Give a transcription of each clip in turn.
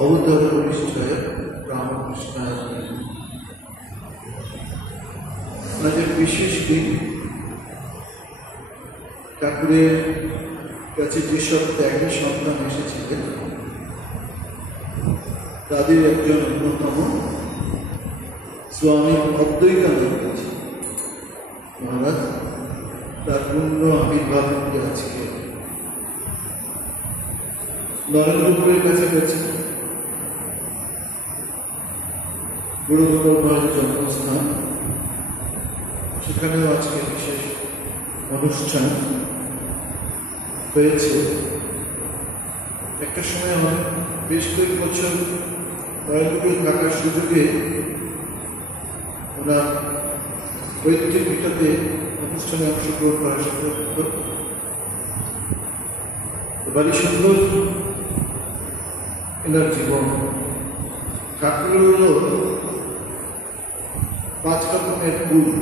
अवतार वरिष्ठाय रामकृष्णाय आज विशेष दिन ठाकुरेर काছে যেসব ত্যাগী সন্তান এসেছিলেন তাদের একজন অন্যতম स्वामी अद्वैतानंद महाराज তার পূর্ণ আবির্ভাব আজকে নরেন্দ্রপুরের কাছাকাছি গুরু গোপালের জন্মস্থান, সেখানেও আজকে বিশেষ অনুষ্ঠান হয়েছে। একটা সময় আমার বেশ কয়েক বছর নরেন্দ্রপুরে থাকার সুযোগে ওনার পৈতৃক ভিটাতে অনুষ্ঠানে অংশগ্রহণ করার সাথে বাড়ি সুন্দর এনার জীবন। ঠাকুর হল 5 রকমের গুণ।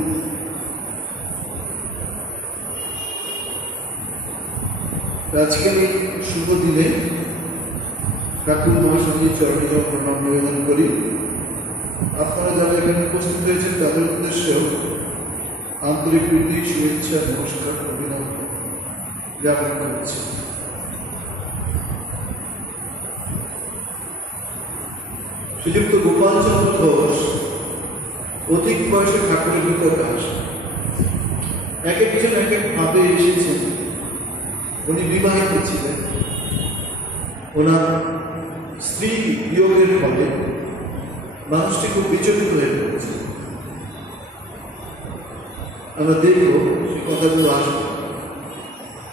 আজকের এই শুভ দিনে ঠাকুর মহাশয়ের চরণে প্রণাম নিবেদন করি। আপনারা যারা এখানে উপস্থিত হয়েছেন তাদের উদ্দেশ্যেও আন্তরিক প্রীতি, শুভেচ্ছা, নমস্কার, অভিনন্দন জ্ঞাপন করছি। শ্রীযুক্ত গোপাল চন্দ্র ঘোষ অধিক বয়সে ঠাকুরের ভিতরে আসে। এক একজন এক এক ভাবে এসেছেন। উনি বিবাহিত ছিলেন, ওনার স্ত্রী বিয়োগের ফলে মানুষটি খুব বিচলিত হয়ে পড়েছে। আমরা দেখব সে কথাগুলো আসবে।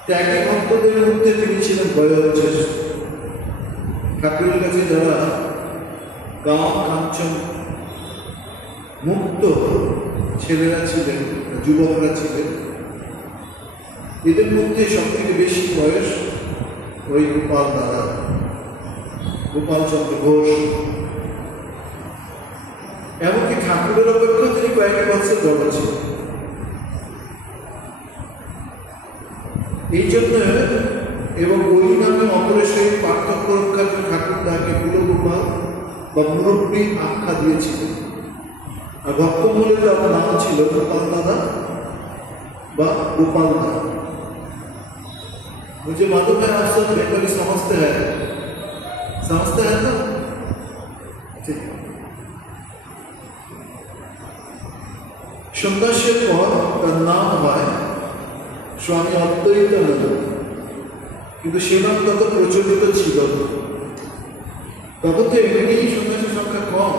ত্যাগী ভক্তদের মধ্যে তিনি ছিলেন বয়োজ্যেষ্ঠ। ঠাকুরের কাছে যারা গাঁও কাঞ্চন মুক্ত ছেলেরা ছিলেন, যুবকরা ছিলেন, এদের মধ্যে সব থেকে বেশি বয়স ওই গোপাল দাদা, গোপাল চন্দ্র ঘোষ। এমনকি ঠাকুরের অপেক্ষা তিনি কয়েক বছর বড় ছিলেন। এই জন্য এবং ওই নামে অপরের সহিত পার্থক্য রক্ষার জন্য ঠাকুর তাকে কুলগোপাল বা মুরব্বী আখ্যা দিয়েছিলেন। আর ভক্তমূলের তার নাম ছিল গোপাল দাদা বা গোপাল দাদা। मुझे मालूम है आप सब बेंगली समझते हैं ना? ठीक। সন্ন্যাসের পর তার নাম হয় স্বামী অদ্বৈতানন্দ, কিন্তু সে নাম তত প্রচলিত ছিল। তখন তো এমনি সন্ন্যাসের সংখ্যা কম।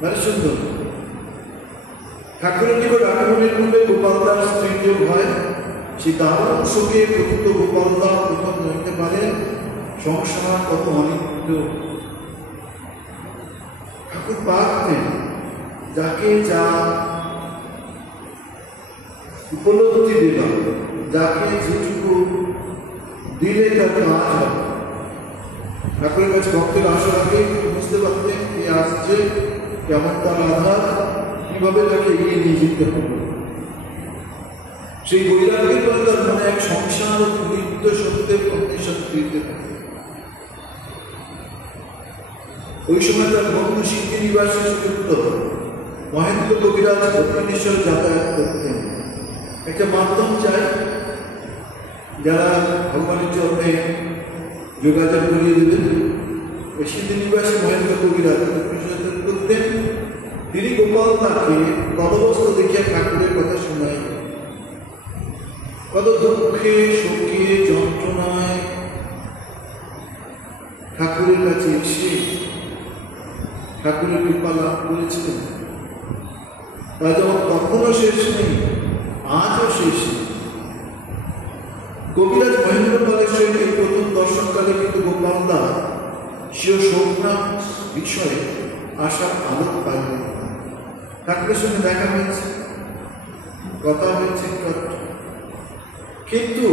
মানে সুন্দর ঠাকুরের নিকট আগমনের পূর্বে গোপালদার স্ত্রী যোগ হয়। সেই দারুণ অংশকে প্রকৃত গোপালদা প্রথম জানতে পারে সংসার কত অনিত্য। ঠাকুর পারতেন যাকে যা উপলব্ধি দিলাম, যাকে যেটুকু দিলে তার কাজ হবে। ঠাকুরের কাছে ভক্তের আসার আগে বুঝতে পারতেন কে আসছে, কেমন তার আধার, কিভাবে তাকে এগিয়ে নিয়ে যেতে হবে। সেই বৈরাগ্যের পরে তার মনে এক সংসার ও নিত্য সত্যের কন্ডিশন ফিরতে থাকে। ওই সময় তার বন্ধু সিদ্ধি নিবাসে যুক্ত মহেন্দ্র কবিরাজ দক্ষিণেশ্বর যাতায়াত করতেন। একটা মাধ্যম চাই যারা ভগবানের চরণে যোগাযোগ করিয়ে দেবেন। ওই সিদ্ধি নিবাসে মহেন্দ্র কবিরাজ দক্ষিণেশ্বর করতেন। তিনি গোপাল তাকে পদবস্ত দেখিয়া ঠাকুরের কথা শোনায়। কত দুঃখে, শোকে, যন্ত্রণায় ঠাকুরের কাছে এসে ঠাকুরের কৃপা লাভ করেছিলেন। তা যেমন তখনও শেষ নেই, আজও শেষ নেই। কবিরাজ মহেন্দ্র পালের সঙ্গে প্রথম দর্শনকালে কিন্তু গোপালদা সে সোমনাথ বিষয়ে আশার আলোক পাইলেন। ঠাকুরের সঙ্গে দেখা হয়েছে, কথা হয়েছে, কিন্তু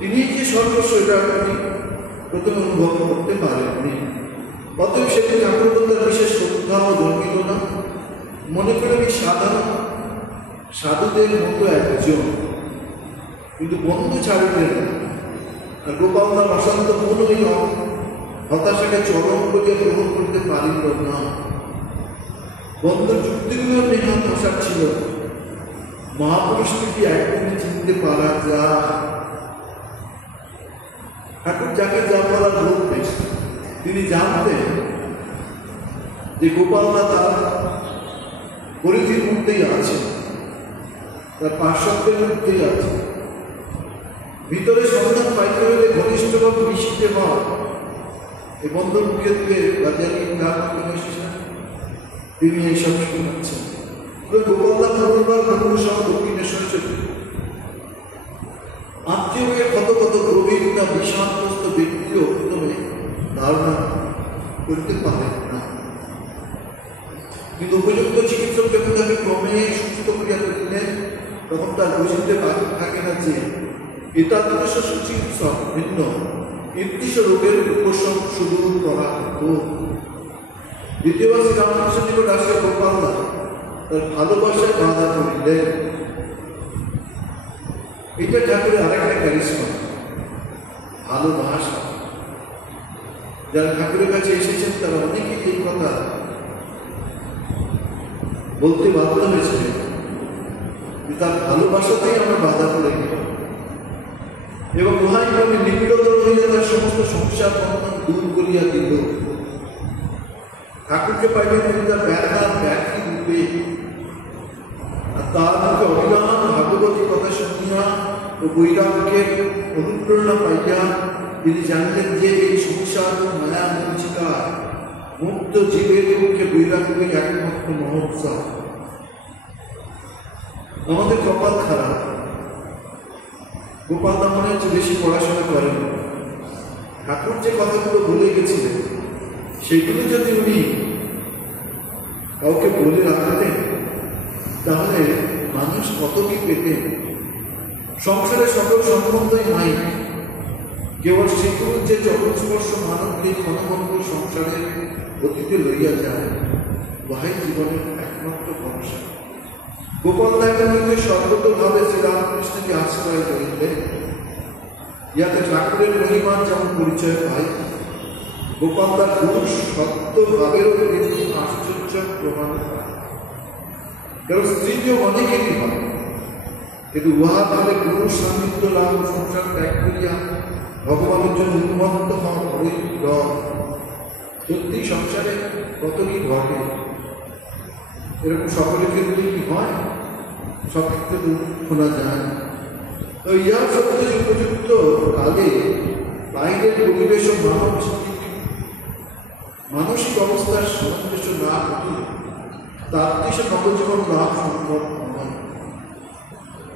তিনি যে সর্বস্ব এটা আপনি প্রথমে অনুভব করতে পারেননি। অতএব সেটি ঠাকুর তার বিশেষ শ্রদ্ধাও জন্মিল না। মনে করে আমি সাধারণ সাধুদের মতো একজন, কিন্তু বন্ধু ছাড়িতেন না। আর গোপালদা বসন্ত কোনোই হতাশাকে চরম করিয়া গ্রহণ করতে পারিল না। বন্ধুর যুক্তিগুলো নেহাত ভাষার ছিল। মহাপুরুষকে কি একদমই চিনতে পারা যায়? ঠাকুর যাকে যা বলার বলতে তিনি জানতেন যে গোপালদা তার পরিধির মধ্যেই আছে, তার পার্শ্বদের মধ্যেই আছে। ভিতরে সন্ধান পাইতে হলে ঘনিষ্ঠভাবে মিশতে হয়। এই বন্ধুর মুখে তুলে বাজারে তিনি এইসব শোনাচ্ছেন। গোপালদা মঙ্গলবার বন্ধু সহ দক্ষিণেশ্বরে চলে আত্মীয় কত কত গভীর না বিষাদগ্রস্ত ব্যক্তিও প্রথমে ধারণা করতে পারেন না, কিন্তু উপযুক্ত চিকিৎসক যখন তাকে ক্রমে সুস্থ করিয়া তুলিলেন তখন তার বুঝতে বাকি থাকে না যে এটা আদর্শ সুচিকিৎসক ভিন্ন নির্দিষ্ট রোগের উপশম শুরু করা হতো। দ্বিতীয়বার শ্রীরামকৃষ্ণ নিকট আসিয়া গোপালদা তার ভালোবাসায় বাধা করিলেন। এটা ঠাকুরের আরেকটা ক্যারিশমা, ভালোবাসা। যারা ঠাকুরের কাছে এসেছেন তারা অনেকেই এই কথা বলতে বাধ্য হয়েছিলেন যে তার ভালোবাসাতেই আমরা বাধা করে গেলাম এবং উহাই ক্রমে নিবিড়তর হইলে তার সমস্ত সংসার বন্ধন দূর করিয়া দিল। ঠাকুরকে পাইলে তিনি তার ব্যথা ব্যাধি রূপে আর তার মুখে অবিরাম ভাগবতী কথা শুনিয়া ও বৈরাগ্যের অনুপ্রেরণা পাইয়া তিনি জানলেন যে এই সংসার মায়া মরিচিকা মুক্ত জীবের পক্ষে বৈরাগ্যের একমাত্র মহোৎসব। আমাদের কপাল খারাপ, গোপালদা মনে হচ্ছে বেশি পড়াশোনা করেন। ঠাকুর যে কথাগুলো বলে গেছিলেন সেগুলো যদি উনি কাউকে বলে রাখতেন তাহলে মানুষ কত কি পেতেন। সংসারে সকল সম্বন্ধই নাই, কেবল সেগুলো যে জগৎস্পর্শ মানবকে ক্ষণমঙ্গল সংসারে অতীতে লইয়া যায় উহাই জীবনের একমাত্র ভরসা। গোপালদা একান্তে সর্বতভাবে শ্রীরামকৃষ্ণকে আশ্রয় করিলেন। ইয়াতে ঠাকুরের মহিমার যেমন পরিচয় পাই, গোপালদার পুরুষ সত্যভাবেরও তিনি আশ্চর্য প্রমাণ পায়। কারণ স্ত্রীও অনেকেরই হয়, কিন্তু উহা তাহলে পুরুষ সান্নিধ্য লাভ সংসার ত্যাগ করিয়া ভগবানের জন্য উন্মত্ত হওয়া বড়ই ডর। সত্যি সংসারে কত কি ঘটে, এরকম সকলের ক্ষেত্রে কি হয়, সব ক্ষেত্রে শোনা যায়। তো ইহার সত্যি উপযুক্ত কালে বাইরের পরিবেশ ও মানসিক অবস্থার সামঞ্জস্য না হলে তার দেশে নবজীবন লাভ সম্ভব নয়।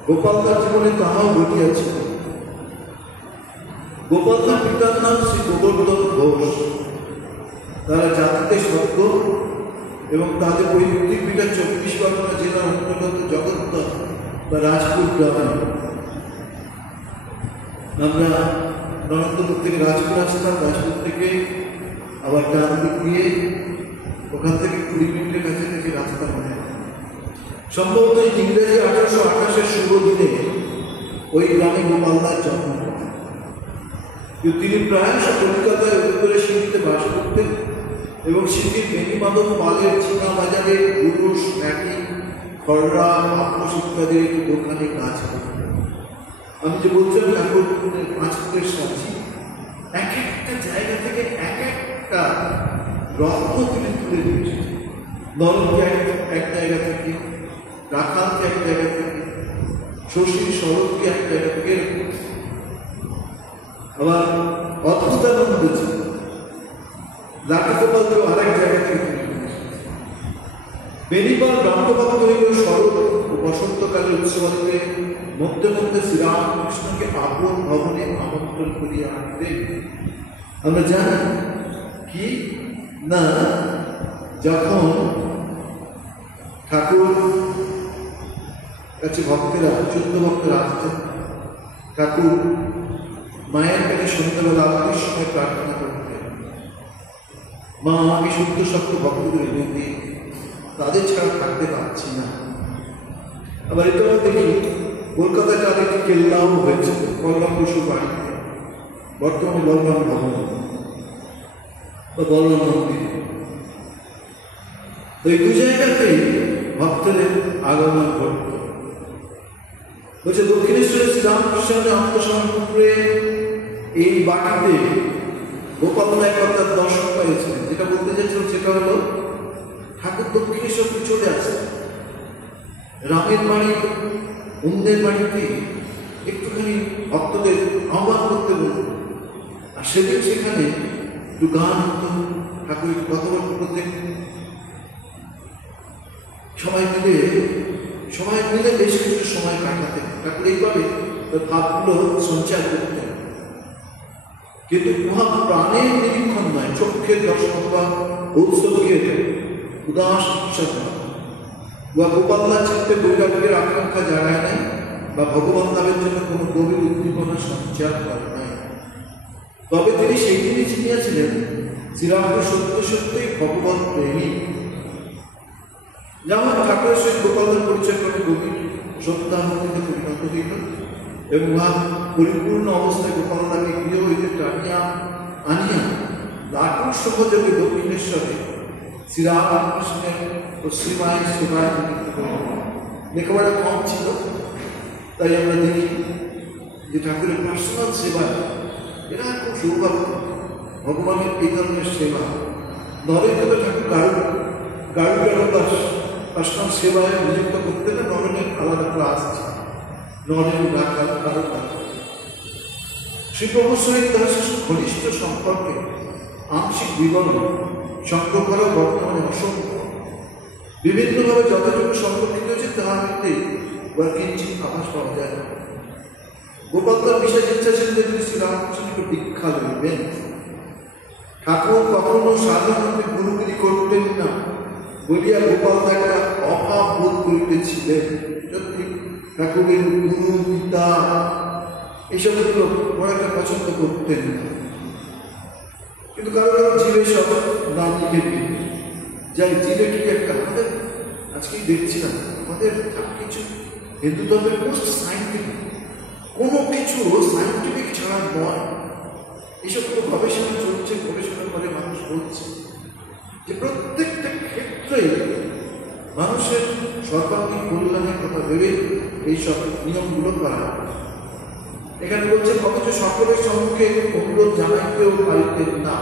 গোপালদার জীবনে তাহাও ঘটিয়াছিল। গোপালদার পিতার নাম শ্রী গোবর্ধন ঘোষ। তারা জাতিতে সদ্য এবং তাদের পৈতৃক পিতা 24 পরগনা জেলার অন্তর্গত জগদ্দল বা রাজপুর গ্রামে। আমরা নরেন্দ্রপুর থেকে রাজপুর আসতাম, রাজপুর থেকে আবার ডান দিক দিয়ে ওখান থেকে 20 মিনিটের কাছাকাছি রাস্তা মনে হয়। সম্ভবত ইংরেজি 1828-এর শুভ দিনে ওই গ্রামে গোপালদার জন্ম। তিনি প্রায় কলকাতায় উত্তরে সিঁড়িতে বাস করতেন এবং সিঁড়ির বেণীমাধব পালের চিনা বাজারে পুরুষ ম্যাটি খররা আপস ইত্যাদির একটি দোকানে কাজ করতেন। আমি যে বলছিলাম ঠাকুর 5 ফুটের সাথী, এক একটা জায়গা থেকে এক একটা রত্ন তিনি তুলে দিয়েছেন। নরমকে এক জায়গা থেকে, রাখালকে এক জায়গা থেকে, শশীর শরৎকে এক জায়গা থেকে, আবার অদ্ভুতানন্দ ছিল লাঠিগোপালকেও আরেক জায়গা থেকে তুলে দিয়েছে। বেনিবার ব্রহ্মভক্ত হইল শরৎ ও বসন্তকালের উৎসবকে মধ্যে মধ্যে শ্রীরামকৃষ্ণকে আপন ভবনে আমন্ত্রণ করিয়া আনতেন। আমরা জানি কি না, যখন ঠাকুর কাছে ভক্তেরা, শুদ্ধ ভক্তেরা আসতেন, ঠাকুর মায়ের কাছে সন্ধ্যাবেলা আরতির সময় প্রার্থনা করতেন, মা আমাকে শুদ্ধ সত্য ভক্তদের এনে দিয়ে, তাদের ছাড়া থাকতে পারছি না। আবার এটাও দেখি কলকাতায় তার একটি কেল্লাও হয়েছে কল্যাণ বসু বাড়িতে। বর্তমানে বলরাম ভবন বা বলরাম মন্দির। এই দু জায়গাতেই ভক্তদের আগমন ঘটত। বলছে দক্ষিণেশ্বরে শ্রীরামকৃষ্ণের আত্মসমর্পণ করে এই বাটিতে গোপালনায় তার দর্শন পেয়েছিলেন। যেটা বলতে চাইছিল সেটা হলো ঠাকুর দক্ষিণেশ্বরকে চলে আসে রামের বাড়ি অন্যের বাড়িতে একটুখানি ভক্তদের আহ্বান করতে বলতো। আর সেদিন সেখানে একটু গান হতো, ঠাকুরের কথাবার্তা করতেন, সবাই মিলে বেশ কিছু সময় কাটাতেন। ঠাকুর এইভাবে ভাবগুলো সঞ্চার করতেন। কিন্তু উহা প্রাণের নিরীক্ষণ নয়, চক্ষের দর্শন বা ঔৎসর্গের উদাস উৎসব নয়। উহা গোপালনাথ চিত্তে বৈরাগ্যের আকাঙ্ক্ষা জাগায় নাই বা ভগবান লাভের জন্য কোনো গভীর উদ্দীপনা সঞ্চার করে নাই। তবে তিনি সেই দিনই চিনিয়েছিলেন শ্রীরামকৃষ্ণ সত্য সত্যই ভগবান প্রেমী। যেমন ঠাকুরের সহিত গোপালনাথ পরিচয় করে গভীর সত্যানুভূতিতে পরিণত হইল এবং উহা পরিপূর্ণ অবস্থায় গোপালনাথকে গৃহ হইতে টানিয়া আনিয়া লাটুর সহযোগে দক্ষিণেশ্বরে শ্রীরামকৃষ্ণের শ্রীমায়ের সেবায় নিযুক্ত করিল। লেখাপড়া কম ছিল, তাই আমরা দেখি যে ঠাকুরের পার্সোনাল সেবা এরা খুব সৌভাগ্য। ভগবানের এই ধরনের সেবা নরেন্দ্র ঠাকুর গাড়ু পার্সোনাল সেবায় নিযুক্ত করতে না নরেনের আলাদা ক্লাস আছে, নরেন রাখাল কারো শ্রীপ্রভুর সহিত তার ঘনিষ্ঠ সম্পর্কে আংশিক বিবরণ সংগ্রহ করা বর্তমানে অসম্ভব। বিভিন্নভাবে যতটুকু সম্পর্কিত হয়েছে তার মধ্যে কিঞ্চিত আভাস পাওয়া যায় না। গোপালদার বিশেষ ইচ্ছা ছিল যে তিনি শ্রীরামকৃষ্ণকে দীক্ষা লইবেন। ঠাকুর কখনো সাধারণত গুরুগিরি করতেন না বলিয়া গোপালদা একটা অভাব বোধ করিতেছিলেন। সত্যি ঠাকুরের গুরু পিতা এইসবগুলো বড় একটা পছন্দ করতেন না। কিন্তু কারো জীবে সব নাম লিখে দিন যাই জীবে ঠিক একটা আমাদের আজকেই দেখছিলাম আমাদের কিছু হিন্দু ধর্মের মোস্ট সাইন্টিফিক কোনো কিছু সাইন্টিফিক ছাড়া নয়। এইসব কোনো গবেষণা চলছে, গবেষণার পরে মানুষ বলছে যে প্রত্যেকটা ক্ষেত্রে মানুষের সর্বাঙ্গীন কল্যাণের কথা ভেবে এইসব নিয়মগুলো করা। এখানে বলছে অথচ সকলের সম্মুখে অনুরোধ জানাইতেও পারিতেন না।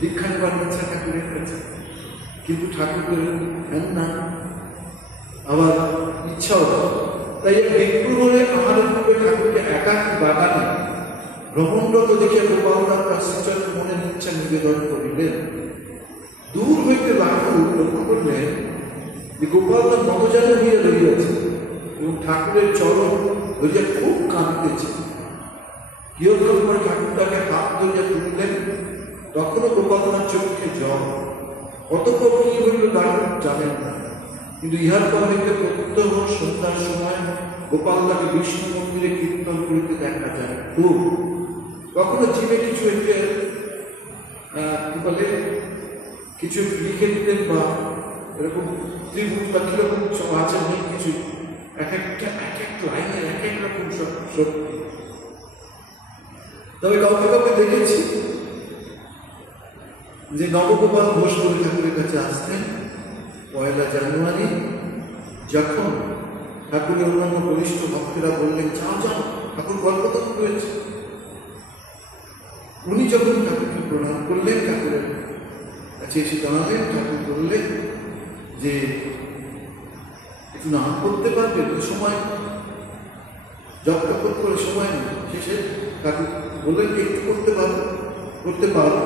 দীক্ষা নেবার ইচ্ছা ঠাকুরের কাছে, কিন্তু ঠাকুর দেন না, আবার ইচ্ছাও। তাই একটু বলে আমাদের পূর্বে ঠাকুরকে একাকী বাগানে ভ্রমণরত দেখিয়া গোপালনাথ তার শ্রীচরণ মনের ইচ্ছা নিবেদন করিলেন। দূর হইতে লাটু লক্ষ্য করলেন যে গোপালনাথ নতজানু হইয়া রহিয়াছে এবং ঠাকুরের চরণ ধরিয়া খুব কাঁদিতেছে। কিয়ৎক্ষণ পরে ঠাকুর তাকে হাত ধরিয়া তুলিলেন, তখনও গোপালনাথ চোখে জল। অতঃপর কি হইল লাটু জানেন না, কিন্তু ইহার পর হইতে প্রত্যহ সন্ধ্যার সময় গোপালদাকে বিষ্ণু মন্দিরে কীর্তন করিতে দেখা যায়। খুব কখনো জীবে কিছু একটু কি বলে কিছু লিখে দিতেন বা এরকম ত্রিভুজ বা কিরকম সব আছে অনেক কিছু, এক একটা লাইনের এক এক রকম সত্যি। তবে কাউকে দেখেছি যে নবগোপাল ঘোষ করে ঠাকুরের কাছে আসতেন 1 জানুয়ারি, যখন ঠাকুরের অন্যান্য বরিষ্ঠ ভক্তরা বললেন যাও ঠাকুর গল্পতন হয়েছে, উনি যখন ঠাকুরকে প্রণাম করলেন ঠাকুরের কাছে এসে দাঁড়ালেন, ঠাকুর বললেন যে একটু নাম করতে পারবে, সময় জপ করে সময় নেই। শেষে ঠাকুর বললেন একটু করতে পারবো,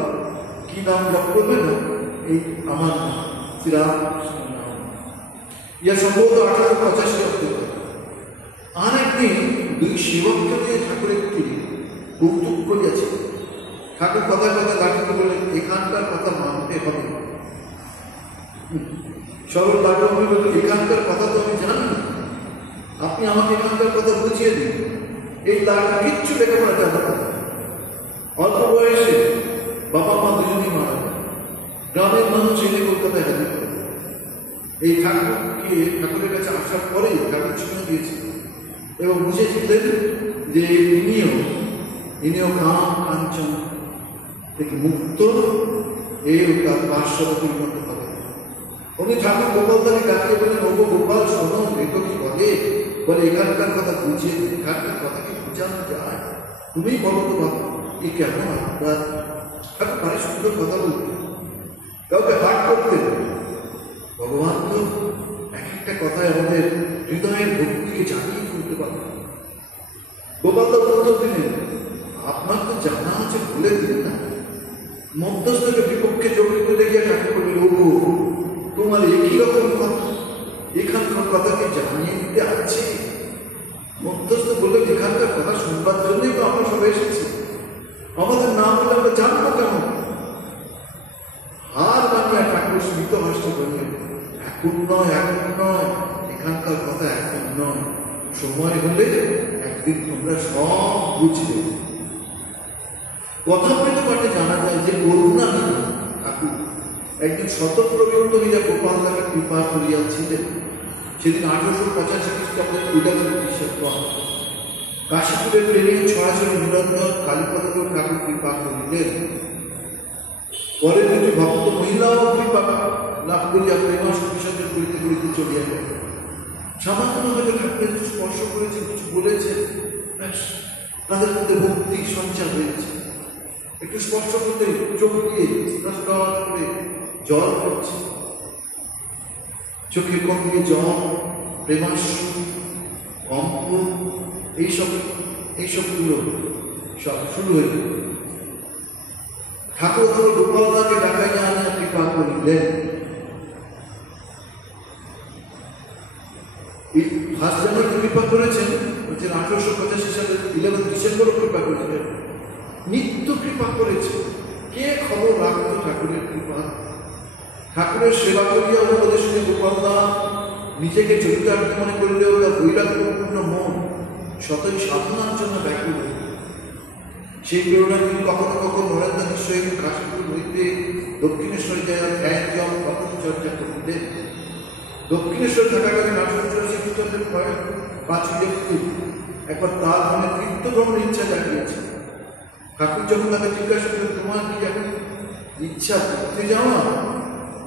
কি নাম জপ করবে না? এই আমার নাম শ্রীরামকৃষ্ণ নাম। ইয়া সম্ভবত 1885 অক্টোবর। আর একদিন 2 সেবককে নিয়ে ঠাকুর একটি কৌতুক করিয়াছে। ঠাকুর কথা লাঠিকে বললেন এখানকার কথা মানতে হবে। সরল লাঠু বলল এখানকার কথা তো আমি জানি না, আপনি আমাকে এখানকার কথা বুঝিয়ে দিন। এই লাঠু কিচ্ছু লেখাপড়া জানা না, অল্প বয়সে বাবা মা দুজনেই মারা যায়, গ্রামের মানুষ এনে কলকাতায় হাজির করে। এই ঠাকুরের কাছে আসার পরেই ঠাকুর শুনে দিয়েছিল এবং বুঝেছিলেন যে ইনিও ইনিও কাম কাঞ্চন থেকে মুক্ত, এই তার পার্শ্ববর্তীর মধ্যে হবে। উনি ঠাকুর গোপালদাকে ডাকিয়ে বলেন, ওগো গোপাল শোনো, দেখো কি বলে এখানকার কথা বুঝিয়ে, এখানকার কথা কি বুঝানো যায়? তুমি বলো তো বাবা, এ কেমন আপনার? ঠাকুর ভারী সুন্দর কথা বলতে, কাউকে হাট করতে। ভগবান তো এক একটা কথায় আমাদের হৃদয়ের ভক্তিকে জানিয়ে তুলতে পারবে। গোপালদা উত্তর দিলেন, আপনার তো জানা আছে, বলে দিন না। মধ্যস্থকে বিপক্ষে জড়িত দেখিয়া ঠাকুর করলেন, ওগো তোমার একই রকম কথা, এখানকার কথাকে জানিয়ে দিতে আছে। মধ্যস্থ বললেন, এখানকার কথা শুনবার জন্যই তো আমরা সবাই এসেছি, আমাদের নাম হলে আমরা জানবো কেন? আর বাংলা ঠাকুর স্মৃত হাস্য করলেন, এখন নয়, এখানকার কথা এখন নয়, সময় হলে একদিন তোমরা সব বুঝবে। কথা বলতে পারতে জানা যায় যে করুণা ঠাকুর একদিন শতপ্রবৃত্ত হইয়া গোপালদাকে কৃপা করিয়াছিলেন। সেদিন 1885 খ্রিস্টাব্দে 11 ডিসেম্বর কাশীপুরের ট্রেনে ছড়াছড়ি নিরন্তর কালীপদকে ঠাকুর কৃপা করিলেন। পরে দুটি ভক্ত মহিলাও কৃপা লাভ করিয়া প্রেমা সঙ্গে করিতে করিতে চলিয়া গেল। সামান্যভাবে ঠাকুরের স্পর্শ করেছে, কিছু বলেছে, তাদের মধ্যে ভক্তি সঞ্চার হয়েছে। একটু স্পর্শ করতে চোখ দিয়ে করে জল পড়ছে, চোখের কোণ দিয়ে জল, প্রেমাশ্রু, কম্প, এইসবগুলো সব শুরু হয়ে গেল। ঠাকুর গোপালদাকে ডাকাইয়া আনিয়া কৃপা করিলেন। ফার্স্ট জানুয়ারি কৃপা করেছেন, 1885 সালে 11 ডিসেম্বরও কৃপা করেছিলেন। নিত্য কৃপা করেছে। কে খবর রাখতো ঠাকুরের কৃপা? ঠাকুরের সেবা করিয়া উপদেশ শুনে গোপালদা নিজেকে চরিতার্থ মনে করিলেও তার বৈরাগ্যপূর্ণ মন সতই সাধনার জন্য ব্যাকুল হইল। সেই প্রেরণা তিনি কখনো কখনো নরেন্দ্র সহিত কাশীপুর হইতে দক্ষিণেশ্বরে যায় ধ্যান জপ কখনো চর্চা করিতেন। দক্ষিণেশ্বর থাকাকালীন 1884 খ্রিস্টাব্দের 5 এপ্রিল একবার তার মনে তীর্থ ভ্রমণের ইচ্ছা জাগিয়েছে। ঠাকুর যখন তাকে জিজ্ঞাসা করেন, তোমার কি এখন ইচ্ছা ঘুরতে যাওয়া?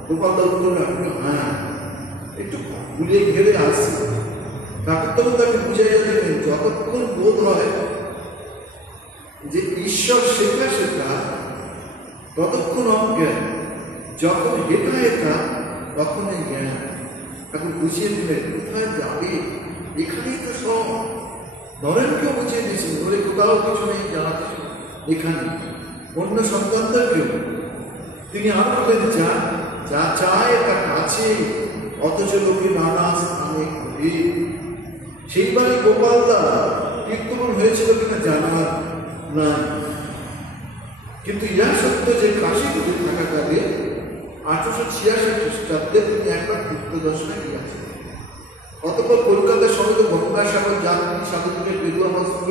গোপালদা উত্তর রাখলো, হ্যাঁ, একটু ঘুরে ঘেরে আসি। ঠাকুর তখন তাকে বুঝাইয়া দিলেন, যতক্ষণ বোধ হয় যে ঈশ্বর শেখা ততক্ষণ অজ্ঞান, যখন হেথা তখন এই জ্ঞান। ঠাকুর বুঝিয়ে দিলেন, কোথায় যাবে, এখানেই তো সব। নরেনকেও বুঝিয়ে দিয়েছেন, ধরে কোথাও কিছু নেই, জানাতে এখানে অন্য সন্তানদের কেউ। তিনি আরো বলেন, যা চায় তা কাছে, অথচ লোকে নানা স্থানে ঘুরে। সেইবারই গোপালদা কীর্তন হয়েছিল কিনা জানার নাই, কিন্তু ইহা সত্য যে কাশীপুরে থাকাকালে 1886 খ্রিস্টাব্দে তিনি একবার তীর্থ দর্শনে গিয়েছিলেন। অতঃপর কলকাতার সমস্ত গঙ্গাসাগর যাত্রী সাধুদের বেদুয়া বস্ত্র,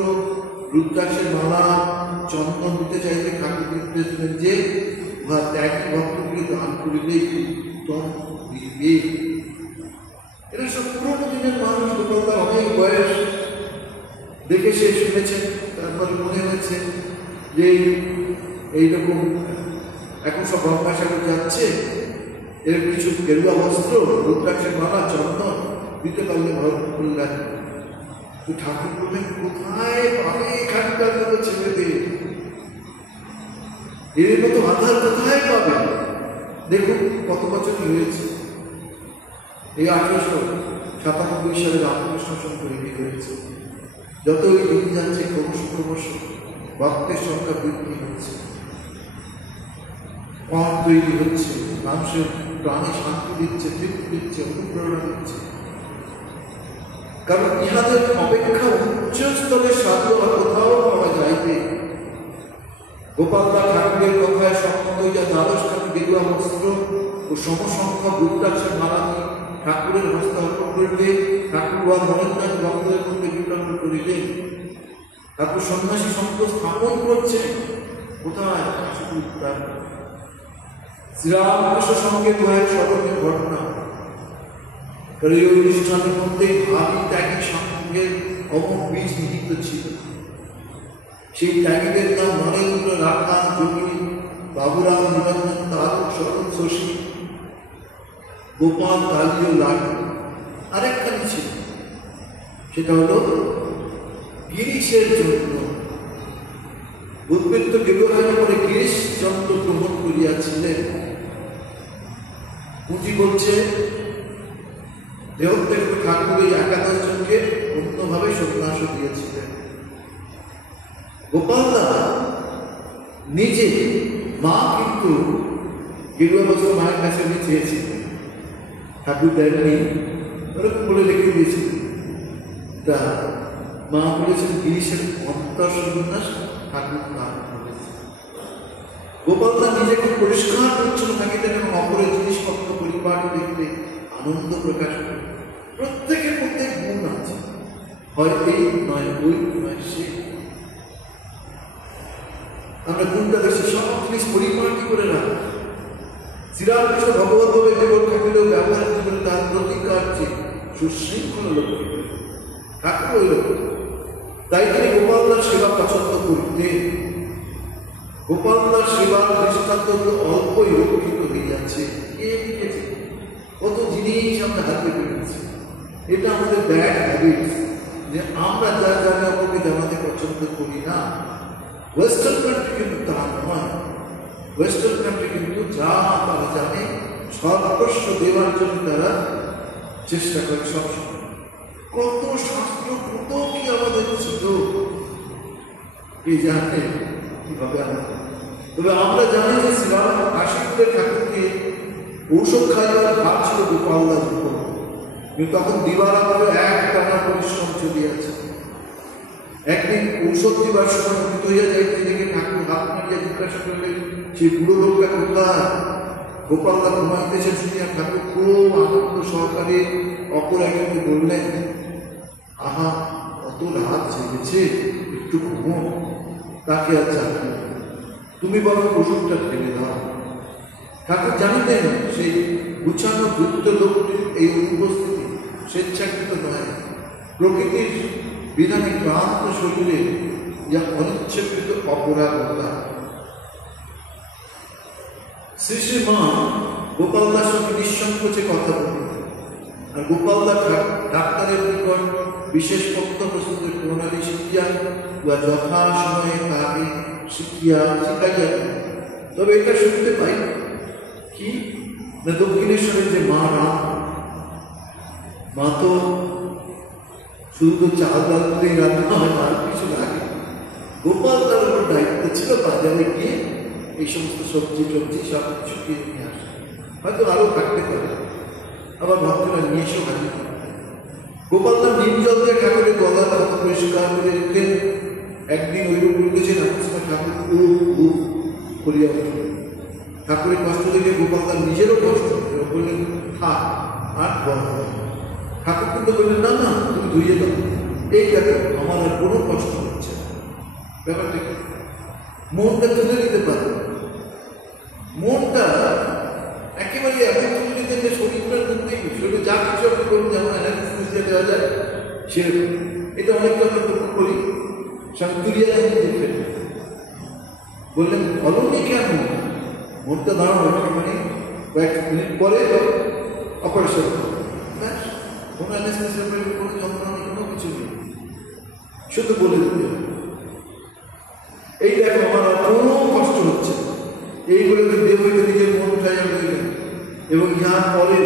রুদ্রাক্ষের মালা, চন্দন দিতে চাইতে ঠাকুর নির্দেশ দিলেন যে উহা ত্যাগী ভক্তগুলি দান করিলেই উত্তম হইবে। এরা সব পুরোনো দিনের মানুষ। গোপালদার অনেক বয়স, দেখে সে শুনেছেন, তারপরে মনে হয়েছে যে এইরকম এখন সব গঙ্গাসাগর যাচ্ছে, এর কিছু গেরুয়া বস্ত্র, রুদ্রাক্ষের মালা, চন্দন দিতে পারলে ভালো কল্যাণ। ঠাকুর বললেন, কোথায় পাবে এখানকার মতো ছেলেদের? এর মতো আধার কোথায় পাবে? দেখুন কত বছর হয়েছে। এই 1897 সালে রামকৃষ্ণ সংঘ হয়েছে। যতই দিন যাচ্ছে ক্রমশ ভক্তের সংখ্যা বৃদ্ধি হচ্ছে, পথ তৈরি হচ্ছে, মানুষের প্রাণে শান্তি দিচ্ছে, তৃপ্তি দিচ্ছে, অনুপ্রেরণা দিচ্ছে। কারণ ইহাদের অপেক্ষা উচ্চ স্তরের সাধু আর কোথাও পাওয়া যাইবে। গোপালদা ঠাকুরের কথায় সম্মত হইয়া দ্বাদশখানি গেরুয়া বস্ত্র ও সমসংখ্যা রুদ্রাক্ষের মালা ঠাকুরের হস্তে অর্পণ করিলে ঠাকুর বা নরেন্দ্রনাথ ভক্তদের মধ্যে বিতরণ করিলেন। ঠাকুর সন্ন্যাসী সংঘ স্থাপন করছেন কোথায়? শ্রীরামকৃষ্ণ সঙ্গে কয়েক স্মরণীয় ঘটনা। এই অনুষ্ঠানের মধ্যে ভাবি ত্যাগী সঙ্গে অমোঘ বীজ নিহিত ছিল। সেই ত্যাগীদের নাম নরেন্দ্র, রাখা, যোগী, বাবুরাম, নিরঞ্জন, তারক, শরৎ, শশী, গোপাল, কালী ও লাডু। আরেকখানি ছিল, সেটা হলো গিরিশের জন্য। উদ্বৃত্ত গেরুয়াখানি পরে গিরিশ চন্দ্র গ্রহণ করিয়াছিলেন। পুঁজি বলছে দেহত্যাগ ঠাকুর এই 11 জনকে অন্যভাবে সন্ন্যাস দিয়েছিলেন। গোপালদা নিজে, মা কিন্তু গেরুয়া বস্ত্র মায়ের কাছে উনি চেয়েছিলেন, ঠাকুর দেননি, ওরকম বলে লিখে দিয়েছিলেন। তা মা বলেছেন গিরিশের অন্তর সন্ন্যাস ঠাকুর দান করেছেন। গোপালদা নিজেকে পরিষ্কার পরিচ্ছন্ন থাকিতেন এবং অপরের জিনিসপত্র পরিবার দেখতে আনন্দ প্রকাশ করে। প্রত্যেকের মধ্যে গুণ আছে, হয় এই নয় ওই নয় সে। আমরা গুণটা দেখছি, সব জিনিস পরিমাণটি করে রাখা। শ্রীরামকৃষ্ণ ভগবতভাবে কেবল ঠাকুরেও ব্যবহার জীবনে তার প্রতিকার যে সুশৃঙ্খল লক্ষ্য ঠাকুর ওই লক্ষ্য। তাই তিনি গোপালদার সেবা পছন্দ করতেন। গোপালদার সেবার দৃষ্টান্ত অল্পই রক্ষিত হইয়াছে। কে লিখেছে? কত জিনিস আমরা হাতে পেয়েছি। এটা আমাদের ব্যাড হ্যাবিটস, যে আমরা যা জানি অপরকে জানাতে পছন্দ করি না। ওয়েস্টার্ন কান্ট্রি কিন্তু তা নয়। ওয়েস্টার্ন কান্ট্রি কিন্তু যা তারা জানে সর্বস্ব দেওয়ার জন্য তারা চেষ্টা করে সবসময়। কত শাস্ত্র, কত কি আমাদের ছিল, এই জানে কিভাবে আমরা। তবে আমরা জানি যে শ্রীরাম কাশীপুরের ঠাকুরকে ঔষধ খাইবার ভাব ছিল গোপালদার উপর, কিন্তু তখন দিবারা করে এক টানা পরিশ্রম চলিয়াছে। একদিন ঔষধ দিবার সময় মৃত হইয়া যাইতে দেখে ঠাকুর হাত মারিয়া জিজ্ঞাসা করলেন, সেই বুড়ো লোকটা কোথায়? গোপালদা ঘুমাইতেছে শুনিয়া ঠাকুর খুব আনন্দ সহকারে অপর একজনকে বললেন, আহা অত রাত জেগেছে, একটু ঘুমো। তাকে আর জানি, তুমি বরং ওষুধটা ফেলে দাও। ঠাকুর জানিতেন সেই গুছানো গুপ্ত লোকটির এই অনুপস্থিতি স্বেচ্ছাকৃত নয়, প্রকৃতির বিধানে ক্লান্ত শরীরে যা অনিচ্ছাকৃত অপরাধতা। শ্রী শ্রী মা গোপালদার সঙ্গে নিঃসংকোচে কথা বলতেন, আর গোপালদা ডাক্তারের নিকট বিশেষ পথ্য প্রস্তুতের প্রণালী শিখিয়া বা যথাসময়ে তাকে শিখাইয়া। তবে এটা শুনতে পাই কি না, দক্ষিণেশ্বরের যে মা রাম, মা তো শুধু তো চাল ডাল করেই রান্না হয়, আর কিছু লাগে। গোপালদার ওপর দায়িত্ব ছিল বাজারে গিয়ে এই সমস্ত সবজি টবজি সব কিছু কিনে নিয়ে আসে। হয়তো আরো থাকতে পারে, আবার ভক্তরা নিয়ে এসেও হাজির করতে। গোপালদার নিম জল দিয়ে ঠাকুরের গলার মতো পরিষ্কার করে রেখে একদিন ওইরূপ উঠেছেন, এমন সময় ঠাকুর খুব করিয়া উঠলেন। ঠাকুরের কষ্ট দেখে গোপালদার নিজেরও কষ্ট বললেন, থাক আর বল। ঠাকুর কিন্তু বললেন, না না তুমি ধুইয়ে দাও, এই দেখো আমার আর কোনো কষ্ট হচ্ছে। ব্যাপারটা কি? মনটা তুলে নিতে পারে, মনটা একেবারে এমন তুলে নিতেন যে শরীরটার মধ্যে শরীরে যা কিছু আপনি করুন, যেমন অ্যানালিসিস দেওয়া যায় সেরকম। এটা অনেকটা আমরা লক্ষ্য করি। স্বামী তুলিয়া দেখে বললেন, অলমনি কেন? মনটা দাঁড়ানো মানে কয়েক মিনিট পরে অপারেশন, কোনো অ্যানালিসিসের কোনো যন্ত্রণা, কোনো কিছু নেই, শুধু বলে দিতে এই দেখো আমার আর কোনো কষ্ট হচ্ছে। এই বলে দেহ হইতে নিজের মন উঠাইয়া রইলেন, এবং ইহার পরে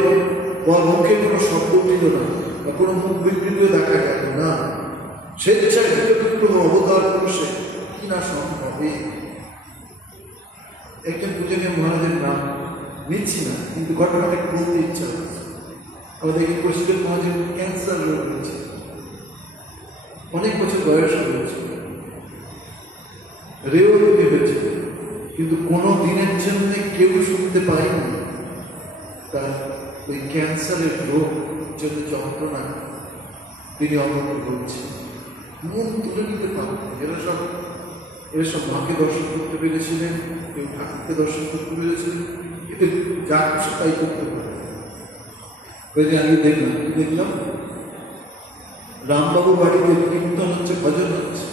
মুখে কোনো শব্দ উঠিল না বা কোনো মুখ বিকৃত দেখা গেল না। স্বেচ্ছায় অবতার পুরুষে কি না সম্ভবে। একজন পূজনীয় মহারাজের নাম নিচ্ছি না, কিন্তু ঘটনাটা বলতে ইচ্ছা হচ্ছে। আমাদের এই পশ্চিম মহারাজের ক্যান্সার রোগ হয়েছে, অনেক বছর বয়স হয়েছে, রেও রোগে হয়েছে, কিন্তু কোনো দিনের জন্য কেউ শুনতে পায়নি তার ওই ক্যান্সারের রোগ জন্য যন্ত্রণা তিনি অবলম্বন করছেন। মন তুলে নিতে পারতেন। এরা সব মাকে দর্শন করতে পেরেছিলেন, কেউ ঠাকুরকে দর্শন করতে পেরেছিলেন, এতে যা কিছু তাই করতে পারে। আমি দেখলাম রামবাবু বাড়িতে কীর্তন হচ্ছে, ভজন হচ্ছে,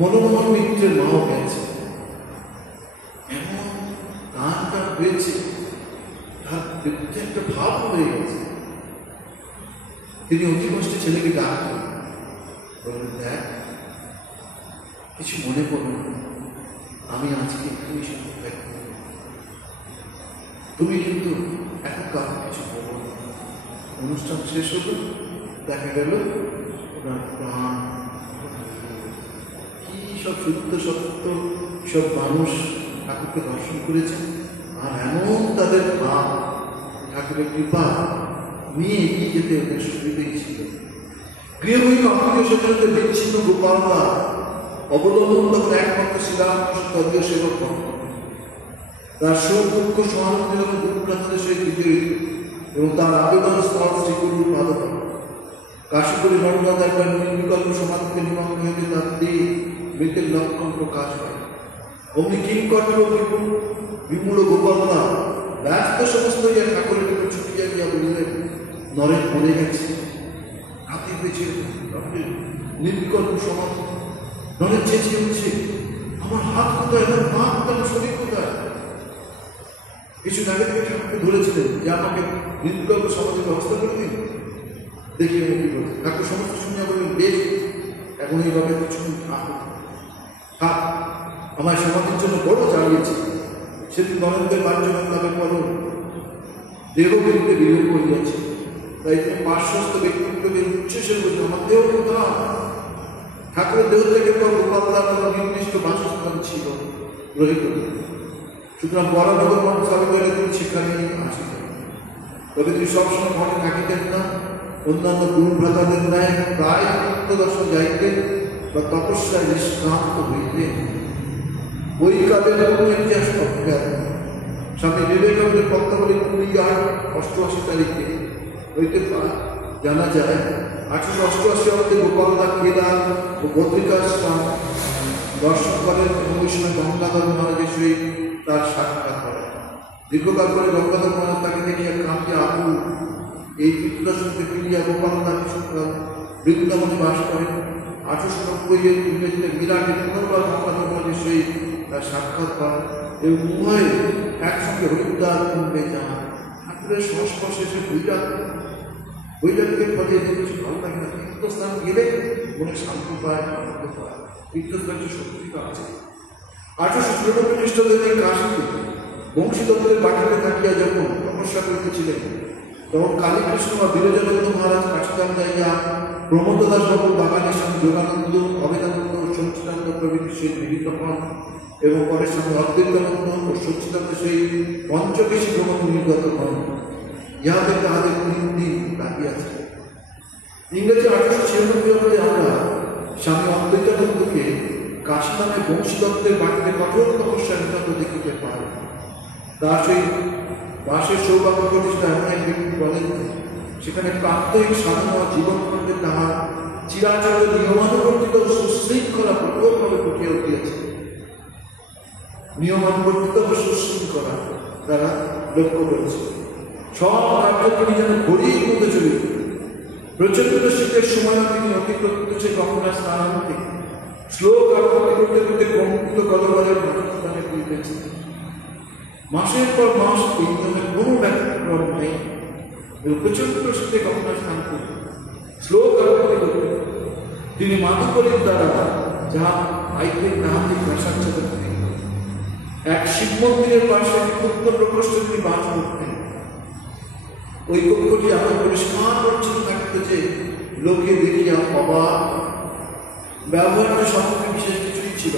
মনমোহন মিত্রের মাও গেছে, এমন গানটা হয়েছে তার বিরুদ্ধে একটা ভাব হয়ে গেছে। তিনি অতি কষ্টে ছেলেকে ডাকলেন, বললেন, দেখ কিছু মনে করো না, আমি আজকে তুমি সাথে থাকবো, তুমি কিন্তু এখন কারো কিছু বলো না। অনুষ্ঠান শেষ হলো, দেখা গেল ওনার প্রাণ, কি সব সত্য সত্য সব মানুষ ঠাকুরকে দর্শন করেছেন, আর এমন তাদের ভাব ঠাকুরের কৃপা নিয়ে এগিয়ে যেতে ওদের সুবিধেই ছিল। গৃহবধূ আত্মীয় স্বজনদের বিচ্ছিন্ন গোপালরা অবলম্বন তখন একমাত্র শ্রীরামকৃষ্ণ তদীয় সেবক ভক্ত। তার সুখ সহানুভূতি যখন গুরুপ্রান্তের সহিত বিজয়িত এবং তার আবেদন স্থল শ্রীগুরুর পাদক কাশীপুরী নর্মদা একবার নির্বিকল্প সমাধিতে নিমগ্ন হইতে তার দেহ মৃতের লক্ষণ প্রকাশ হয়। অমনি কিংকর্ণ বিমূঢ় গোপালরা ব্যস্ত সমস্ত ইয়া ঠাকুরের উপর ছুটিয়া গিয়া বলিলেন, নরেন মরে গেছে, হাতে পেয়েছে নির্বিকল্প সমাধি। নরেন চেঁচিয়ে উঠছে, আমার হাত কোথায়, আমার পা কোথায়, আমার শরীর কোথায়? কিছু আগে থেকে ঠাকুরকে ধরেছিলেন যে আমাকে নির্বিকল্প সমাধির ব্যবস্থা করে দিন, দেখি আমি কি বলছি। ঠাকুর সমস্ত শুনিয়া বললেন, বেশ, এখন এইভাবে কিছুক্ষণ থাক, আমার সমাধির জন্য বড় চালিয়েছে। সেদিন নরেন্দ্রের বাহ্যমান লাভের পরও দেহবিন্দে বিভেদ করিয়াছে, তাই তিনি পার্শ্বস্থ ব্যক্তিগুলোকে উচ্ছ্বাসের বলছেন, আমার দেহ কোথাও। ঠাকুরের দেহ থেকে পর গোপালদার কোনো নির্দিষ্ট বাসস্থান ছিল রহিত, সুতরাং বরানগর মানুষ আবেদনে তিনি সেখানেই আসিতেন। তবে তিনি সবসময় ঘরে থাকিতেন না, অন্যান্য গুরু ভ্রাতাদের ন্যায় প্রায় তীর্থদর্শন যাইতেন বা তপস্যায় নিষ্ক্রান্ত হইতেন। ওই কালের কোনো ইতিহাস অজ্ঞাত। স্বামী বিবেকানন্দের পত্রাবলী 20/8/88 তারিখে হইতে জানা যায় 1888 অব্দে গোপালদা কেলা ও বদ্রিকাশ্রম দর্শন করেন এবং ওই সময় গঙ্গাধর মহারাজের সহিত তার সাক্ষাৎ করেন। দীর্ঘকাল পরে গঙ্গাধর মহারাজ তাকে দেখিয়া কাঁদে আকুল। এই তীর্থদর্শনকে ফিরিয়া গোপালদা কিছুকাল বৃন্দাবনে বাস করেন। 1890 ইংরেজিতে বিরাটে পুনর্বার গঙ্গাধর মহারাজের সহিত তার সাক্ষাৎ পান এবং উভয়ে একসঙ্গে হরিদ্বার কুণ্ডে যান। ঠাকুরের সংস্পর্শে সে বৈরাগ্যের ফলে কিছু ভালো লাগে না। তীর্থস্থান গেলে মনে শান্তি পায়, আনন্দ পায়। তীর্থস্থান যে শক্তিটা আছে। 1894 খ্রিস্টাব্দে কাশীতে বংশীদত্তের বাটিতে থাকিয়া যখন তপস্যা করিতেছিলেন, তখন কালীকৃষ্ণ বা বীরজানন্দ মহারাজ কাশীধাম যাইয়া প্রমোদ দাস বাবুর বাগানের সঙ্গে যোগানন্দ, অবেদানন্দ ও সচ্চিদানন্দ প্রভৃতির সহিত মিলিত হন এবং পরের সঙ্গে অদ্বৈতানন্দ ও সচ্চিদানন্দের সহিত পঞ্চকেশী ভ্রমণ নির্গত হন। ইহাতে তাহাদের 3 দিন লাগিয়াছে। ইংরেজি 1896 আমরা স্বামী অদ্বৈতানন্দকে কাশীধামে বংশীদত্তের বাটিতে কঠোর তপস্যা নিরত দেখিতে পাই। তার সেই বাসের সৌভাগ্য প্রতিষ্ঠা এমন এক ব্যক্তি বলেন, সেখানে প্রাত্যহিক সাধনা জীবনখণ্ডে তাহার চিরাচর নিয়মানুবর্তিত সুশৃঙ্খলা প্রকটভাবে ফুটিয়া উঠিয়াছে। নিয়মানুবর্তিত ও সুশৃঙ্খলা তারা লক্ষ্য করেছে। সব কার্য তিনি যেন ঘড়ির মধ্যে চলিত। প্রচন্ড শীতের সময় তিনি অতিক্রম করতেছে গঙ্গা স্নানান্তে, শ্লোক আবৃত্তি করতে করতে কম্পিত কলবলের মনস্থানে করিতেছে। মাসের পর মাস এই নিয়মের কোনো ব্যতিক্রম নেই। প্রচন্ড শীতে গঙ্গা স্নান করতে, শ্লোক আবৃত্তি করতে তিনি মাধুকরীর দ্বারা যাহা আইতেন তাহাতে ভাষাচ্ছাদ করতেন। এক শিব মন্দিরের পাশে ক্ষুদ্র প্রকোষ্ঠে তিনি বাস করতেন। ওই কক্ষটি এত পরিষ্কার পরিচ্ছন্ন থাকত যে লোকে দেখিয়া অবাক। ব্যবহারের সামগ্রী বিশেষ কিছুই ছিল।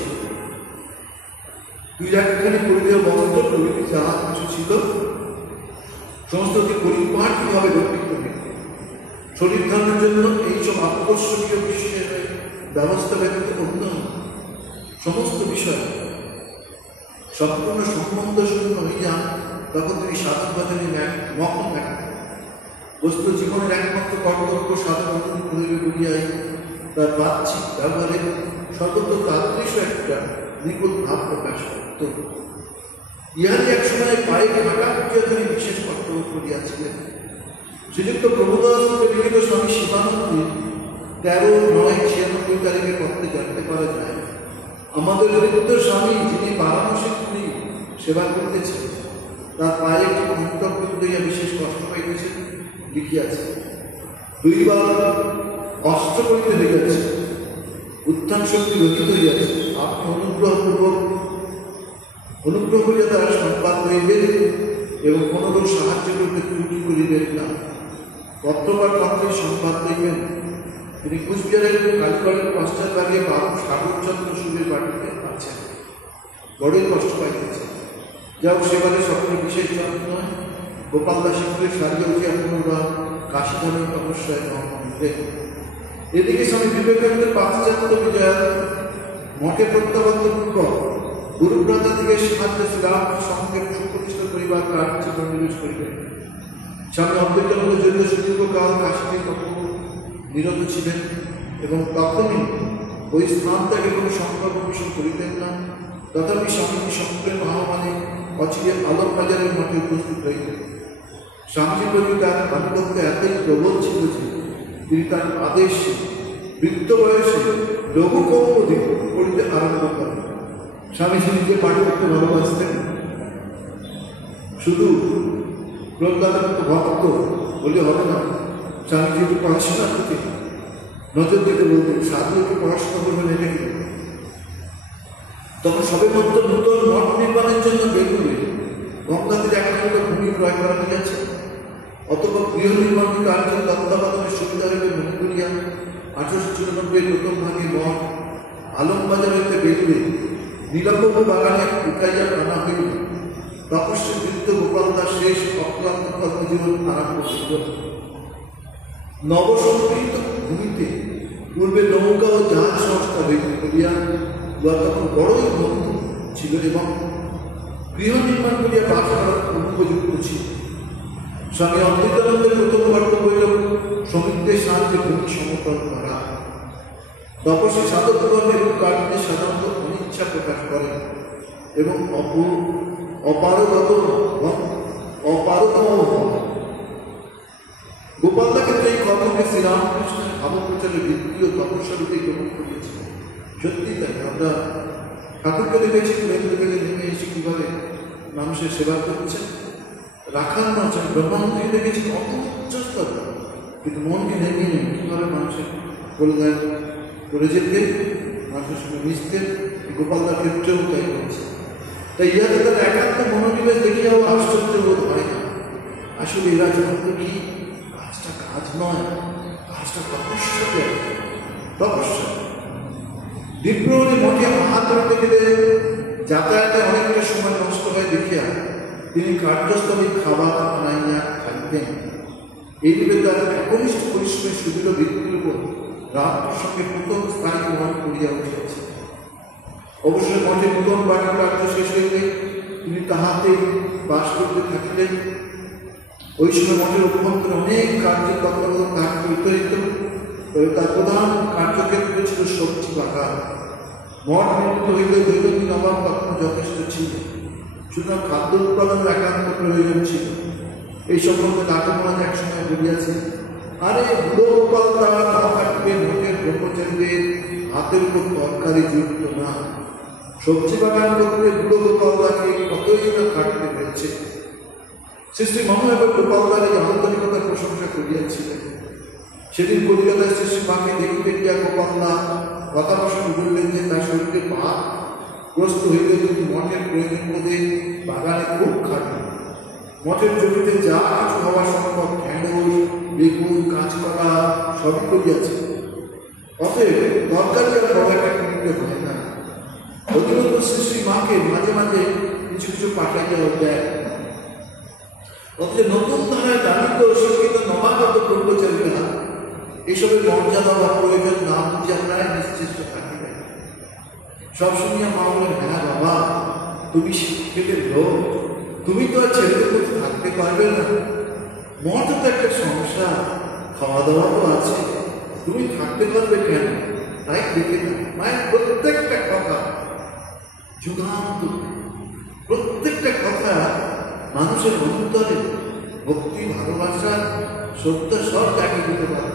2-1 পরিধেয় বস্ত্র প্রভৃতি যাহা কিছু ছিল সমস্তটি পরিপাটিভাবে গঠিত হইত। শরীর ধারণের জন্য এইসব আকর্ষণীয় বিষয়ের ব্যবস্থা ব্যতীত অন্য সমস্ত বিষয় সম্পূর্ণ সম্বন্ধ শূন্য হয়ে যান, তখন তিনি সাধন বাজারে মগ্ন থাকেন। বস্তু জীবনের একমাত্র কর্তব্য সাধন করিবে বলিয়াই তার বাহ্যিক ব্যবহারে সর্বত্র তাদৃশ একটা নিপুণ ভাব প্রকাশ করত। ইহারই এক সময় পায়ে ঘাটা ফুটিয়া তিনি বিশেষ কর্তব্য করিয়াছিলেন। শ্রীযুক্ত প্রভুদাস লিখিত স্বামী শিবানন্দের 13/9/96 তারিখের পত্রে জানতে পারা যায়, আমাদের দরিদ্র স্বামী যিনি বারাণসী পুরী সেবা করিতেছেন, তার পায়ে একটি কণ্টক লইয়া বিশেষ কষ্ট পাইতেছেন লিখিয়াছে। 2 বার কষ্ট করিতে হইয়াছে, উত্থান শক্তি রহিত হইয়াছে। আপনি অনুগ্রহ করিয়া তারা সংবাদ লইবেন এবং কোনোরূপ সাহায্য করিতে ত্রুটি করিবেন না। পত্রবার পত্রে সংবাদ লইবেন। তিনি কুচবিহারের কালীগড়ের পশ্চাৎ ভাগে বাবু সাগরচন্দ্র সুরের বাড়িতে আছেন, বড়ই কষ্ট পাইতেছেন। যাও সেবারে সকলে বিশেষ যত্ন নয়। গোপাল দাসীপুরের সারিয়ে উঠিয়া পুনর্বার কাশীধামের তপস্যায় মন্দিরে। এদিকে স্বামী বিবেকানন্দের পাশ্চাত্য বিজয়া মঠে প্রত্যাবর্তনপূর্বক গুরুব্রতা থেকে সাহায্য শ্রীরামকৃষ্ণ সঙ্গে সুপ্রতিষ্ঠিত পরিবার কার্য নিবেশ করিবেন। স্বামী অদ্বৈতানন্দ যদিও সুদীর্ঘকাল কাশীতে কখনো নিরত ছিলেন এবং তখনই ওই স্থান থেকে কোনো সংকল্প পোষণ করিতেন না, তথাপি স্বামীজি সংকটের মহামানে অচিরে আলমবাজারের মঠে উপস্থিত হইতেন। স্বামীজির প্রতি তার আনুগত্য এতই প্রবল ছিল যে তিনি তার আদেশে বৃদ্ধ বয়সে লঘু কৌমুদি পড়িতে আরম্ভ করেন। স্বামীজি নিজে পাঠ করতে ভালোবাসতেন। শুধু প্রজ্ঞাত ভক্ত বলে হবে না, স্বামীজি একটু পড়াশোনার প্রতি নজর দিতে বলতেন। সাধুকে পড়াশোনা করবেন এটা কি? তখন সবে মাত্র নূতন মঠ নির্মাণের জন্য বেগুনে গঙ্গাতে একটা ভূমি ক্রয় করা হইয়াছে। অথবা গৃহ নির্মাণ কার্যের তত্ত্বাবধানের সুবিধা হইবে মনে করিয়া 1894 প্রথম ভাগে মঠ আলমবাজার হইতে বেগুনে নীলম্ব বাগানে উঠাইয়া আনা হইল। তপস্বী বৃদ্ধ গোপাল দাস শেষ অক্লান্ত কর্মজীবন আরম্ভ করিল। নবসংকৃত ভূমিতে পূর্বে নৌকা ও জাহাজ সংস্থা করিয়া তখন বড়ই বন্ধু ছিল এবং গৃহ নির্মাণ করিয়া বাস করার অনুপযুক্ত ছিল। স্বামী অদ্বৈতানন্দের প্রথম কর্তব্য হইল শ্রমিকদের সাহায্যে ভূমি সমতল করা। তপস্বী সাধকগণের কারণে সাধারণত অনিচ্ছা প্রকাশ করেন এবং অপারগতম গোপালদা ক্ষেত্রে এই কর্মকে শ্রীরামকৃষ্ণের ভাবপ্রচারের ভিত্তি ও তপস্যারূপে গ্রহণ করিয়েছে। সত্যি তাই, আমরা ঠাকুরকে দেখেছি মেঘ থেকে নেমে এসে কিভাবে মানুষের সেবা করছেন, রাখার নয় ব্রহ্মাণ্ডকে দেখেছি কত উচ্চস্তর, কিন্তু মনকে নেমিয়ে নেই কিভাবে মানুষের কল্যাণ করে যেতে, মানুষের সঙ্গে মিশতে। গোপালদার ক্ষেত্রেও তাই করেছে। তাই ইহাতে তার একান্ত মনোনিবেশ দেখিয়াও আশ্চর্য বোধ হয় না। আসলে এরা জানত কি কাজটা কাজ নয়, কাজটা তপস্যা। বিপ্রহরী মঠে হাত ধরতে গেলে যাতায়াতে অনেকটা সময় নষ্ট হয় দেখিয়া তিনি কার্যস্থলে খাবার আনাইয়া খাইতেন। এইভাবে তার একনিষ্ঠ পরিশ্রমের সুদৃঢ় ভিত্তির উপর রামকৃষ্ণকে প্রথম স্থায়ী গ্রহণ করিয়া উঠিয়াছে। অবশ্যই মঠে নূতন বাড়ির কার্য শেষ হইলে তিনি তাহাতে বাস করতে থাকিলেন। ওই সময় মঠের অভ্যন্তরে অনেক কার্যের তত্ত্বাবধান তাহাকে করতে হইত। তবে তার প্রধান কার্যক্ষেত্র ছিল সবজি বাগান। মঠ নির্মিত হইলে দৈনন্দিন অভাব তখন যথেষ্ট ছিল, সুতরাং খাদ্য উৎপাদনের একান্ত প্রয়োজন ছিল। এই সম্বন্ধে ডাক্তার মহারাজ এক সময় বলিয়াছে, আরে বুড়ো গোপাল তারা না থাকবে মঠের ব্রহ্মচারীদের হাতের উপর তরকারি যুক্ত না। সবজি বাগান করতে বুড়ো গোপালদাকে কতই না কাটতে হয়েছে। শ্রী মহানগর গোপালদার এই আন্তরিকতার প্রশংসা করিয়াছিলেন। সেদিন কলিকাতায় শ্রী মাকে দেখতে গিয়া গোপালদা কথা প্রসঙ্গে বললেন যে তার শরীরে পা গ্রস্ত হইলে যদি মঠের প্রয়োজন বোধে বাগানে খুব খাটবে। মঠের জমিতে যা কিছু হওয়া সম্ভব ঢেঁড়স, বেগুন, কাঁচকলা সবই করিয়াছে। অতএব তরকারি আর বড়াটা কিনতে হয় না। অতিরিক্ত শ্রী মাকে মাঝে মাঝে কিছু কিছু পাঠাইয়া দেয়। অথচ নতুন ধারায় দারিদ্র শিক্ষিত নবাগত ব্রহ্মচারীরা এসবের মর্যাদা বা প্রয়োজন না বুঝিয়া প্রায় নিশ্চেষ্ট থাকিবে। সব শুনিয়া মা বলেন, হ্যাঁ বাবা, তুমি শিক্ষিতের লোক, তুমি তো আর ছেলেদের মধ্যে থাকতে পারবে না। মঠ তো একটা সংসার, খাওয়া দাওয়া তো আছে, তুমি থাকতে পারবে কেন? তাই দেখে না মায়ের প্রত্যেকটা কথা যুগান্ত, প্রত্যেকটা কথা মানুষের অন্তরে ভক্তি, ভালোবাসা, শ্রদ্ধা সব জাগিয়ে দিতে পারে।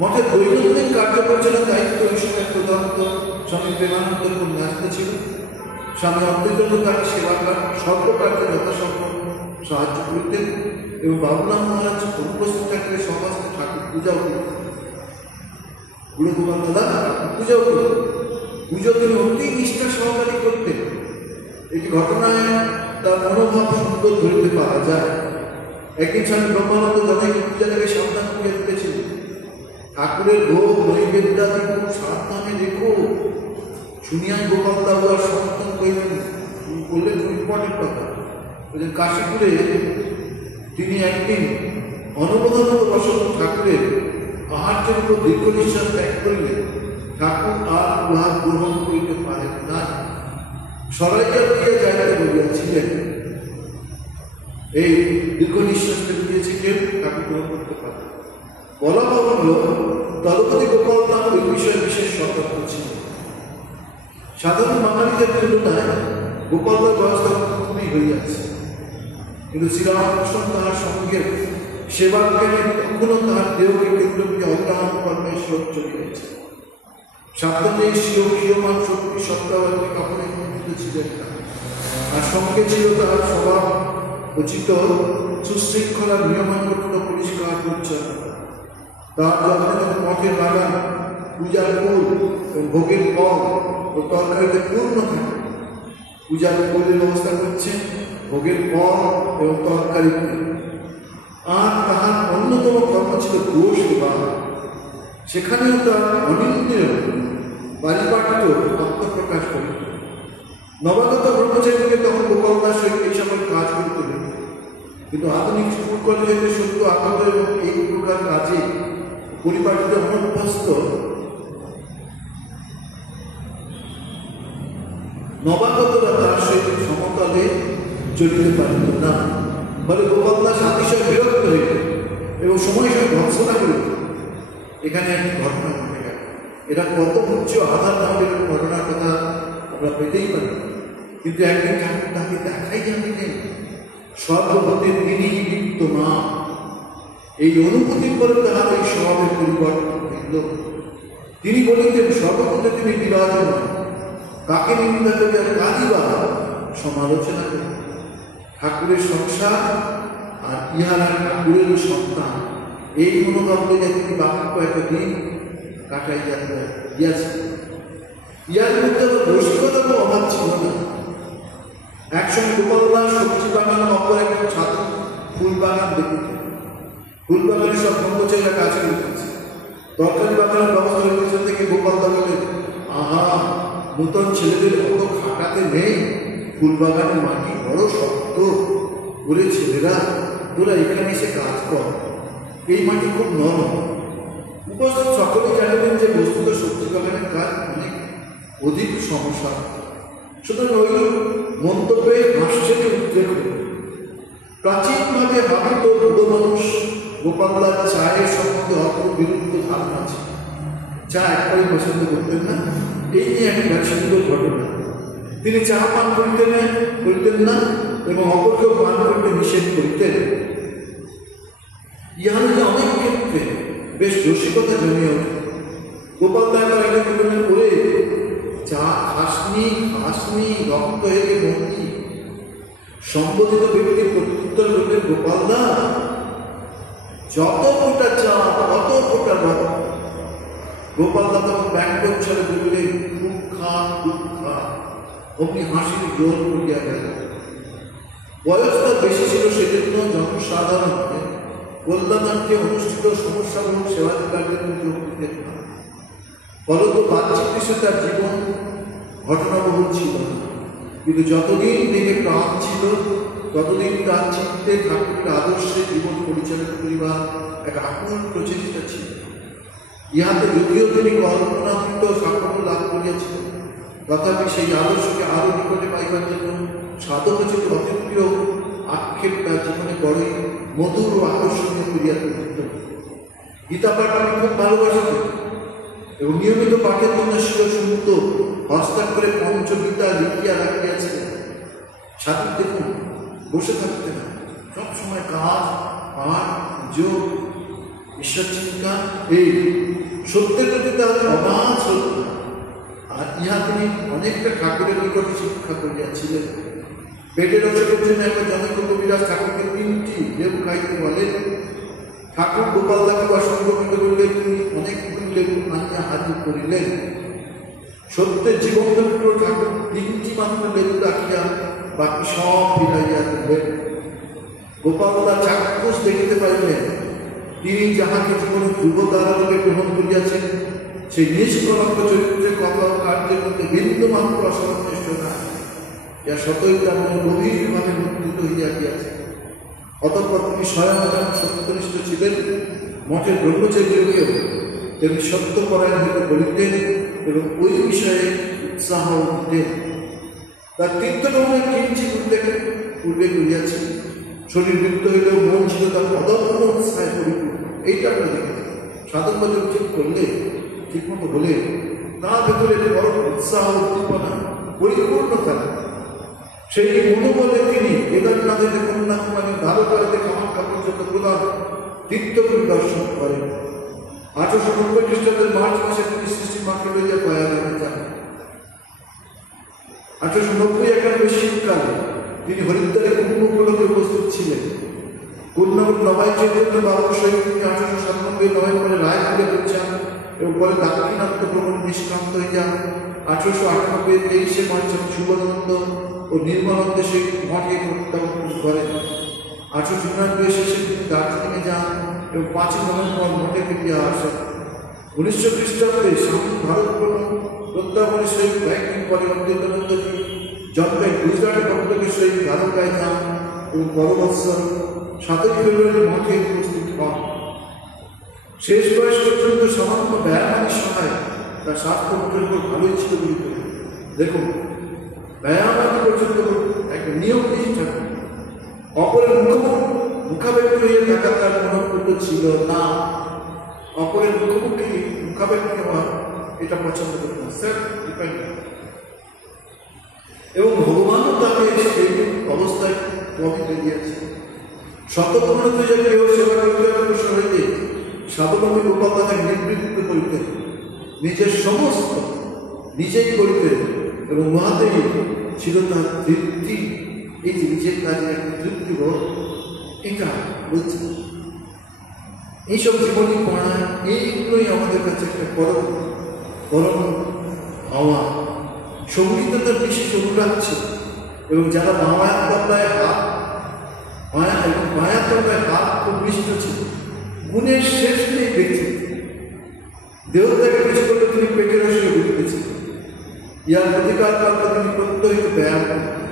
মঠের দৈনন্দিন কার্য পরিচালনার দায়িত্ব ওই সময় প্রধানত স্বামী প্রেমানন্দ খুব ব্যস্ত ছিল। স্বামী অদ্বৈতানন্দ তার সেবাকার সর্বকার্যে যথাসম্ভব সাহায্য করতেন এবং বাবুরাম মহারাজ উপস্থিত থাকলে সমস্ত ঠাকুর পূজাও করতেন। গুরু গোপাল দাদা পূজাও করতেন। পুজো তিনি অতি নিষ্ঠা সহকারে করতেন। একটি ঘটনায় তার মনোভাব সুন্দর ধরতে পারা যায়। একদিন স্বামী ব্রহ্মানন্দ জনৈক পূজাটাকে সাবধান করে দিতেছিলেন। ঠাকুরের ভোগ নৈবেদ্যাদি খুব সাবধানে রেখো। শুনিয়া গোপাল দাদু আর সমর্থন করিলেন, বললেন খুব ইম্পর্টেন্ট কথা। বললেন কাশীপুরে তিনি একদিন অনবধানত বসত ঠাকুরের আহার্যের উপর দীর্ঘ নিঃশ্বাস ত্যাগ করিলেন। ঠাকুর আর উহা গ্রহণ করিতে পারেন না, সরাইয়া দিয়ে যাইতে বলিয়াছিলেন। এই দীর্ঘ নিঃশ্বাসকে দিয়েছিলেন, ঠাকুর গ্রহণ করতে পারেন। বলা বাহুল্য দলপতি গোপাল দাম ওই বিষয়ে বিশেষ সতর্ক ছিলেন। সাধারণ বাঙালিদের তুলনায় গোপালদার বয়স তখনই হইয়াছে, কিন্তু শ্রীরামকৃষ্ণ তাহার সঙ্গে সেবার জ্ঞানে তখনও তাহার দেহকে কেন্দ্রকে অগ্রহণ কর্মে স্রোত চলিয়েছে। সাবধানে ক্ষীয়মান শক্তি সত্তাবাদী কখনোই বঞ্চিত ছিলেন না। আর সঙ্গে ছিল তাহার স্বভাব উচিত সুশৃঙ্খলা, নিয়মানুগত, পরিষ্কার পরিচ্ছন্ন। তাহার যত্ন মঠের বাগান, পূজার ফুল এবং ভোগের ফল ও তরকারিতে পূর্ণ থাকে। পূজার ফুলের ব্যবস্থা করছেন, ভোগের ফল এবং তরকারি। আর তাহার অন্যতম কর্ম ছিল গো সেবা। সেখানেও তার অনিন্দ্রিয় পারিপাট্য আত্মপ্রকাশ করিত। নবাগত ব্রহ্মচারীকে তখন গোপাল দাস এই সকল কাজ করতে হইত, কিন্তু আধুনিক স্কুল কলেজে সত্য আগত এবং এই প্রকার কাজে পরিপাটিত অনভ্যস্ত নবাগতরা তার সহিত সমতলে চলিতে পারিত না। ফলে গোপাল দাস আতিশয় বিরক্ত হইত এবং সময় সময় ভৎসনা করিত। এখানে একটি ঘটনা ঘটে গেল। এটা কত উচ্চ আধার নামে ঘটনার কথা আমরা পেতেই পারি, কিন্তু একদিন ঠাকুর তাকে দেখাই জানিলেন সর্বভূতে তিনি লিপ্ত মা। এই অনুভূতির পরে তাহার এই স্বভাবের পরিবর্তন হইল। তিনি বলিতেন সর্বভূতে তিনি বিরাজমান, কাকে নিন্দা করি আর কাজই বা সমালোচনা করি। ঠাকুরের সংসার আর ইহারা ঠাকুরের সন্তান, এই মনোভাব লইয়া তিনি বাক্য একটা দিন কাটাই গিয়াছে। ইহার মধ্যে রসিকতার অভাব ছিল না। একসঙ্গে গোপাল দাস সবজি বাগান, অপর একটা ছাদ ফুল বাগান দেখিত। ফুল বাগানে সব ব্রহ্মচারীরা কাজ করিতেছে। তরকারি বাগানের ব্যবস্থা হইতেছে থেকে গোপাল দা বলে, আহা, নূতন ছেলেদের অত খাটাতে নেই, ফুল বাগানের মাটি বড় শক্ত, বলে ছেলেরা তোরা এখানে এসে কাজ কর, এই মাটি খুব নরম। উপস্থিত সকলেই জানিবেন যে বস্তুত সবজি বাগানের কাজ অনেক অধিক সমস্যা। সুতরাং ওই মন্তব্যে হাস্যের উদ্বেগ হল। প্রাচীনভাবে ভাবিত বুড়ো মানুষ গোপালদার চায়ের সম্বন্ধে অপবিরুদ্ধ ধারণা আছে। চা একবারে পছন্দ করতেন না। এই নিয়ে একটা সুন্দর ঘটনা। তিনি চা পান করিতেন না এবং অপরকেও পান করতে নিষেধ করিতেন। ইহার অনেক ক্ষেত্রে বেশ রসিকতা জমিয়ে ওঠে। গোপাল দাস একজন করে চা খাসনি রক্ত হেরে মন্ত্রী সম্বোধিত ব্যক্তির প্রত্যুত্তর করলেন, গোপাল দা, যত ফোটা চা তত ফোটা রক্ত। গোপাল দা তখন ব্যাঙ্গোচ্ছলে বললেন, খুব খা। অমনি হাসির জোর করিয়া গেল। বয়সটা বেশি ছিল, সেজন্য জনসাধারণ কল্যাণার্থে অনুষ্ঠিত সমস্যামূলক সেবাদি কার্যক্রমে যোগ দিতেন না। ফলত বাহ্যিক বিষয়ে তার জীবন ঘটনাবহুল ছিল না, কিন্তু যতদিন দেহে প্রাণ ছিল ততদিন তার চিত্তে ঠাকুরের আদর্শে জীবন পরিচালিত করিবার এক আকুল প্রচেষ্টা ছিল। ইহাতে যদিও তিনি কল্পনাতীত সাফল্য লাভ করিয়াছিলেন, তথাপি সেই আদর্শকে আরো নিকটে পাইবার জন্য সাধকোচিত অতীন্দ্রিয় আক্ষেপ তার জীবনে বড়ই মধুর ও আকর্ষণীয় করিয়া তুলিত। গীতা পাঠ আমি খুব ভালোবাসিত এবং নিয়মিত পাঠের জন্য শিরসুমুক্ত হস্তাক্ষরে পঞ্চগীতা লিখিয়া রাখিয়াছিলেন। ছাত্র দেখুন, বসে থাকতে না, সবসময় কাজ, পাঠ, যোগ, ঈশ্বর চিন্তা, এই সত্যের প্রতি তার অগাধ শ্রদ্ধা। আর অনেকটা ঠাকুরের নিকট শিক্ষা করিয়াছিলেন। পেটের অসুখের জন্য একবার জনক কবিরাজ ঠাকুরকে 3টি লেবু খাইতে বলেন। ঠাকুর গোপালদাকে অসংখ্য বললেন, তিনি অনেকগুলি লেবু আনিয়া হাজির করিলেন। সত্যের জীবনদণ্ড ঠাকুর 3টি মাত্র লেবু রাখিয়া বাকি সব ফিরাইয়া দিলেন। গোপালদা চাক্ষুষ দেখিতে পাইলেন, তিনি যাহাকে জীবনে ধ্রুবতারাকে গ্রহণ করিয়াছেন, সেই নিষ্কলঙ্ক চরিত্রের কথা কার্যের মধ্যে বিন্দু মাত্র অসামঞ্জস্য নাই, যা সতই তার মনে গভীরভাবে মুদ্রিত হইয়া গিয়াছে। অতঃপর তিনি স্বয়ং যেমন সত্যনিষ্ঠ ছিলেন, মঠের ব্রহ্মচারীকেও তিনি সত্যপরায়ণ হইতে বলিতেন এবং ওই বিষয়ে উৎসাহ দিতেন। তার তীর্থভ্রমণের কিঞ্চিৎ উল্লেখ পূর্বে করিয়াছি। শরীর বৃত্ত হইলেও মন ছিল তার অদম্য উৎসাহে পরিপূর্ণ। এইটা আমরা দেখেছি। সাধন বাজার ঠিক করলে, ঠিকমতো বলে, তার ভেতরে বড় উৎসাহ উদ্দীপনা পরিপূর্ণতা, সেই মনোবলে তিনি কেদারনাথের কন্যাকুমারী দ্বারকাতে কামাখ্যা পর্যন্ত প্রধান তীর্থ পরিদর্শন করেন। 1890 খ্রিস্টাব্দের মার্চ মাসে তিনি সৃষ্টি মাকে লইয়া প্রয়াগরাজে যান। 1890-91 শীতকালে তিনি হরিদ্বারে কুম্ভ উপলক্ষে উপস্থিত ছিলেন। কন্যাকুমারী নবাই চৈতন্য বাবুর সহিত তিনি 1897 নভেম্বরে রায়পুরে পৌঁছান এবং পরে দাক্ষিণাত্য ভ্রমণ নিষ্ক্রান্ত হইয়া 1898 23শে মার্চ শুভানন্দ ও নির্মলানন্দে সেই মঠে প্রত্যাবর্তন করেন। 1899 শেষে তিনি দার্জিলিংয়ে যান এবং 5 নভেম্বর মঠে ফিরিয়া আসেন। 1900 খ্রিস্টাব্দে স্বামী ভারত প্রত্যাবর্তনের সহিত কয়েকদিন পরে অদ্বৈতানন্দজি জন্মে গুজরাট ভক্তকে সহিত দ্বারকায় যান এবং পরবৎসর 7 ফেব্রুয়ারি মঠে উপস্থিত হন। শেষ বয়স পর্যন্ত সামান্য ব্যায়ামানের সহায় তার স্বাস্থ্য মুখের উপর ভালোই ছিল বলে করি। দেখুন, ব্যায়ামানি পর্যন্ত একটা নিয়ম নিষ্ঠা, অপরের মুখাপেক্ষী হইয়া থাকা তার মনোকূল্য ছিল না। অপরের মুখাপেক্ষী হওয়া এটা পছন্দ করত না, সেলফ ডিপেন্ডেন্ট। এবং ভগবানও তাকে সেই অবস্থায় প্রভাবিত দিয়েছে। শতপ্রণত যে কেউ সেবা করিতে অগ্রসর হইতে স্বাবলম্বী গোপালদাকে নিবৃত্ত করিতেন, নিজের সমস্ত নিজেই করিতেন এবং উহাতেই ছিল তার তৃপ্তি। এই যে নিজের কাজে একটা তৃপ্তিবোধ, এটা বলছে। এইসব জীবনী পড়া, এইগুলোই আমাদের কাছে একটা পরম হওয়া। সঙ্গীত তার বিশেষ অনুরাগ ছিল এবং যারা মায়ার তলায় হাত খুব নিষ্ঠ ছিল, গুণের শেষ নেই বেঁচে। দেহত্যাগে কিছু করলে তিনি পেটের রসে উঠেছিলেন। ইয়ার প্রতিকার করতে তিনি প্রত্যহিত ব্যায়াম করতেন।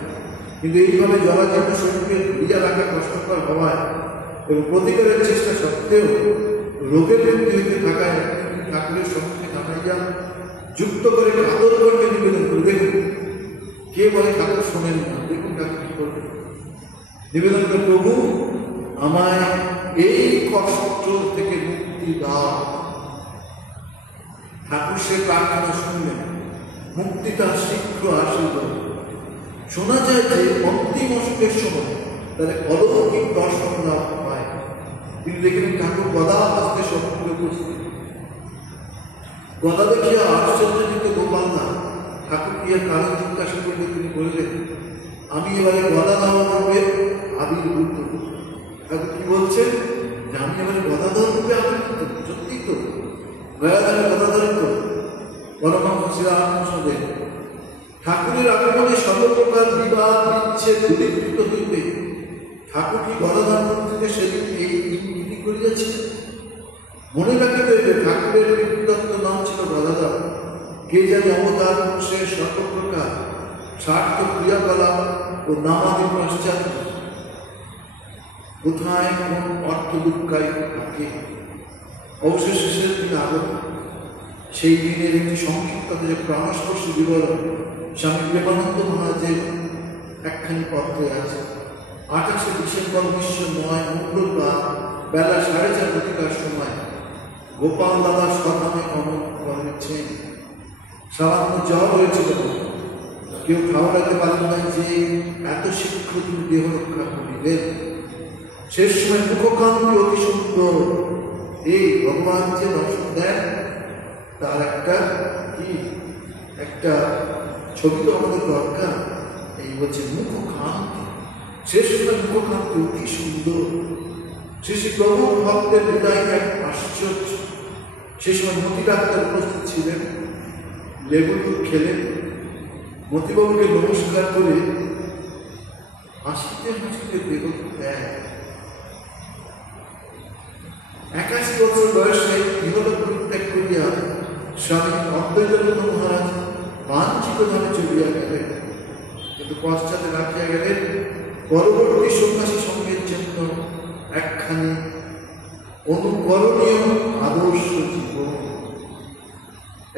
কিন্তু এইভাবে জরাজীর্ণ শরীরকে ভিজা রাখা কষ্টকর হওয়ায় এবং প্রতিকারের চেষ্টা সত্ত্বেও রোগের বৃদ্ধি হইতে থাকায় তিনি ঠাকুরের সম্মুখে নামাইয়া যুক্ত করে কাতর করতে নিবেদন করে। দেখুন, কে বলে ঠাকুর শোনেন না, দেখুন ঠাকুর কি করবেন। নিবেদন করে, প্রভু আমায় এই কষ্ট থেকে মুক্তি দাও। ঠাকুর সে প্রার্থনা শুনলেন, মুক্তি তার শীঘ্র আসিল। শোনা যায় যে অন্তিম অসুখের সময় তাদের অলৌকিক দর্শন লাভ পায়। তিনি দেখলেন ঠাকুর গদা হস্তে সম্পূর্ণ উপস্থিত। গদা দেখিয়া আশ্চর্যজিত গোপালদা ঠাকুর কি কারণ জিজ্ঞাসা করলে তিনি বললেন, আমি এবারে গদা দেওয়া রূপে আবির্ভূত। ঠাকুর কি বলছেন যে আমি এবারে গদাধর রূপে আবির্ভূত? সত্যি তো, গয়াধারে গদাধর তো পরমাত্ম শ্রীরামকৃষ্ণদেব। ঠাকুরের আগমনে সর্বপ্রকার বিবাদ বিচ্ছেদ দূরীকৃত হইবে। ঠাকুর কি গদাধর থেকে সেদিন এই ইঙ্গিত করিয়াছে? মনে রাখিতে হইবে ঠাকুরের বিদ্যুৎ নাম ছিল গদাধর। কে জানি অবতার সে সর্বপ্রকার স্বার্থ ক্রিয়াকলাপ ও নামাদি পশ্চাৎ কোথায় কোন অর্থ দুঃখায় থাকে। অবশেষে শেষের দিনে আগত সেই দিনের একটি সংক্ষিপ্ত যে প্রাণস্পর্শী বিবরণ স্বামী প্রেমানন্দ মহারাজের একখানি পত্রে আছে। 28শে ডিসেম্বর 1909 মঙ্গলবার বেলা 4:30 সময় গোপাল দাদা স্বধামে গমন করেছেন। সামান্য জ্বর হয়েছিল, কেউ খাওয়াতে পারেন না যে এত শীঘ্র তিনি দেহ রক্ষা করিলেন। শেষ সময় মুখকান্তি অতি সুন্দর। এই ভগবান যে দর্শন দেন তার একটা ছবি তো আমাদের দরকার। এই বলছে মুখকান্তি, সে সময় মুখকান্তি অতি সুন্দর। শ্রী শ্রী প্রভু ভক্তের হৃদয় এক আশ্চর্য। সে সময় মতি ডাক্তার উপস্থিত ছিলেন, লেবু খেলেন, মতিবাবুকে নমস্কার করে হাসিতে হাসিতে বেগত দেয়। 81 বছর বয়সে ইহলোক পরিত্যাগ করিয়া স্বামী অদ্বৈতানন্দ মহারাজ বাঞ্ছিত ধামে চলিয়া গেলেন, কিন্তু পশ্চাতে রাখিয়া গেলেন পরবর্তী সন্ন্যাসী সঙ্গের জন্য একখানি অনুকরণীয় আদর্শ জীবন।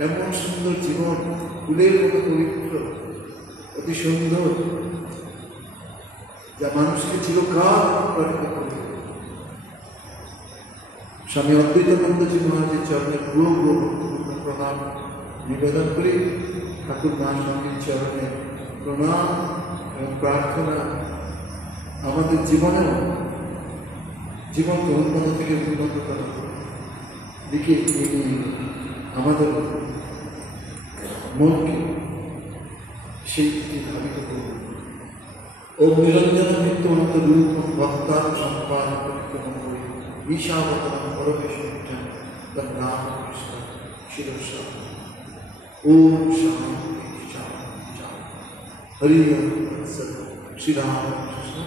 এমন সুন্দর জীবন, ফুলের মতো পবিত্র, অতি সুন্দর, যা মানুষকে চিরকাল অনুপ্রাণিত করবে। স্বামী অদ্বৈতানন্দজি মহারাজের চরণে পূর্ব প্রণাম নিবেদন করি। ঠাকুর মা স্বামীর চরণে প্রণাম এবং প্রার্থনা আমাদের জীবনেও জীবনকে উন্নত থেকে উন্নততর দিকে আমাদের মনকে সেই দিকে ধাবিত করব। ও নিরঞ্জন নিত্যানন্দ রূপ ভক্তার সম্পাদ পরিক্রমণ করি ঈশাবতার পরমেশ্বর নাম কৃষ্ণ শিরস্ব। ওম শান্তি শান্তি শান্তি। হরি শ্রীরাম কৃষ্ণ।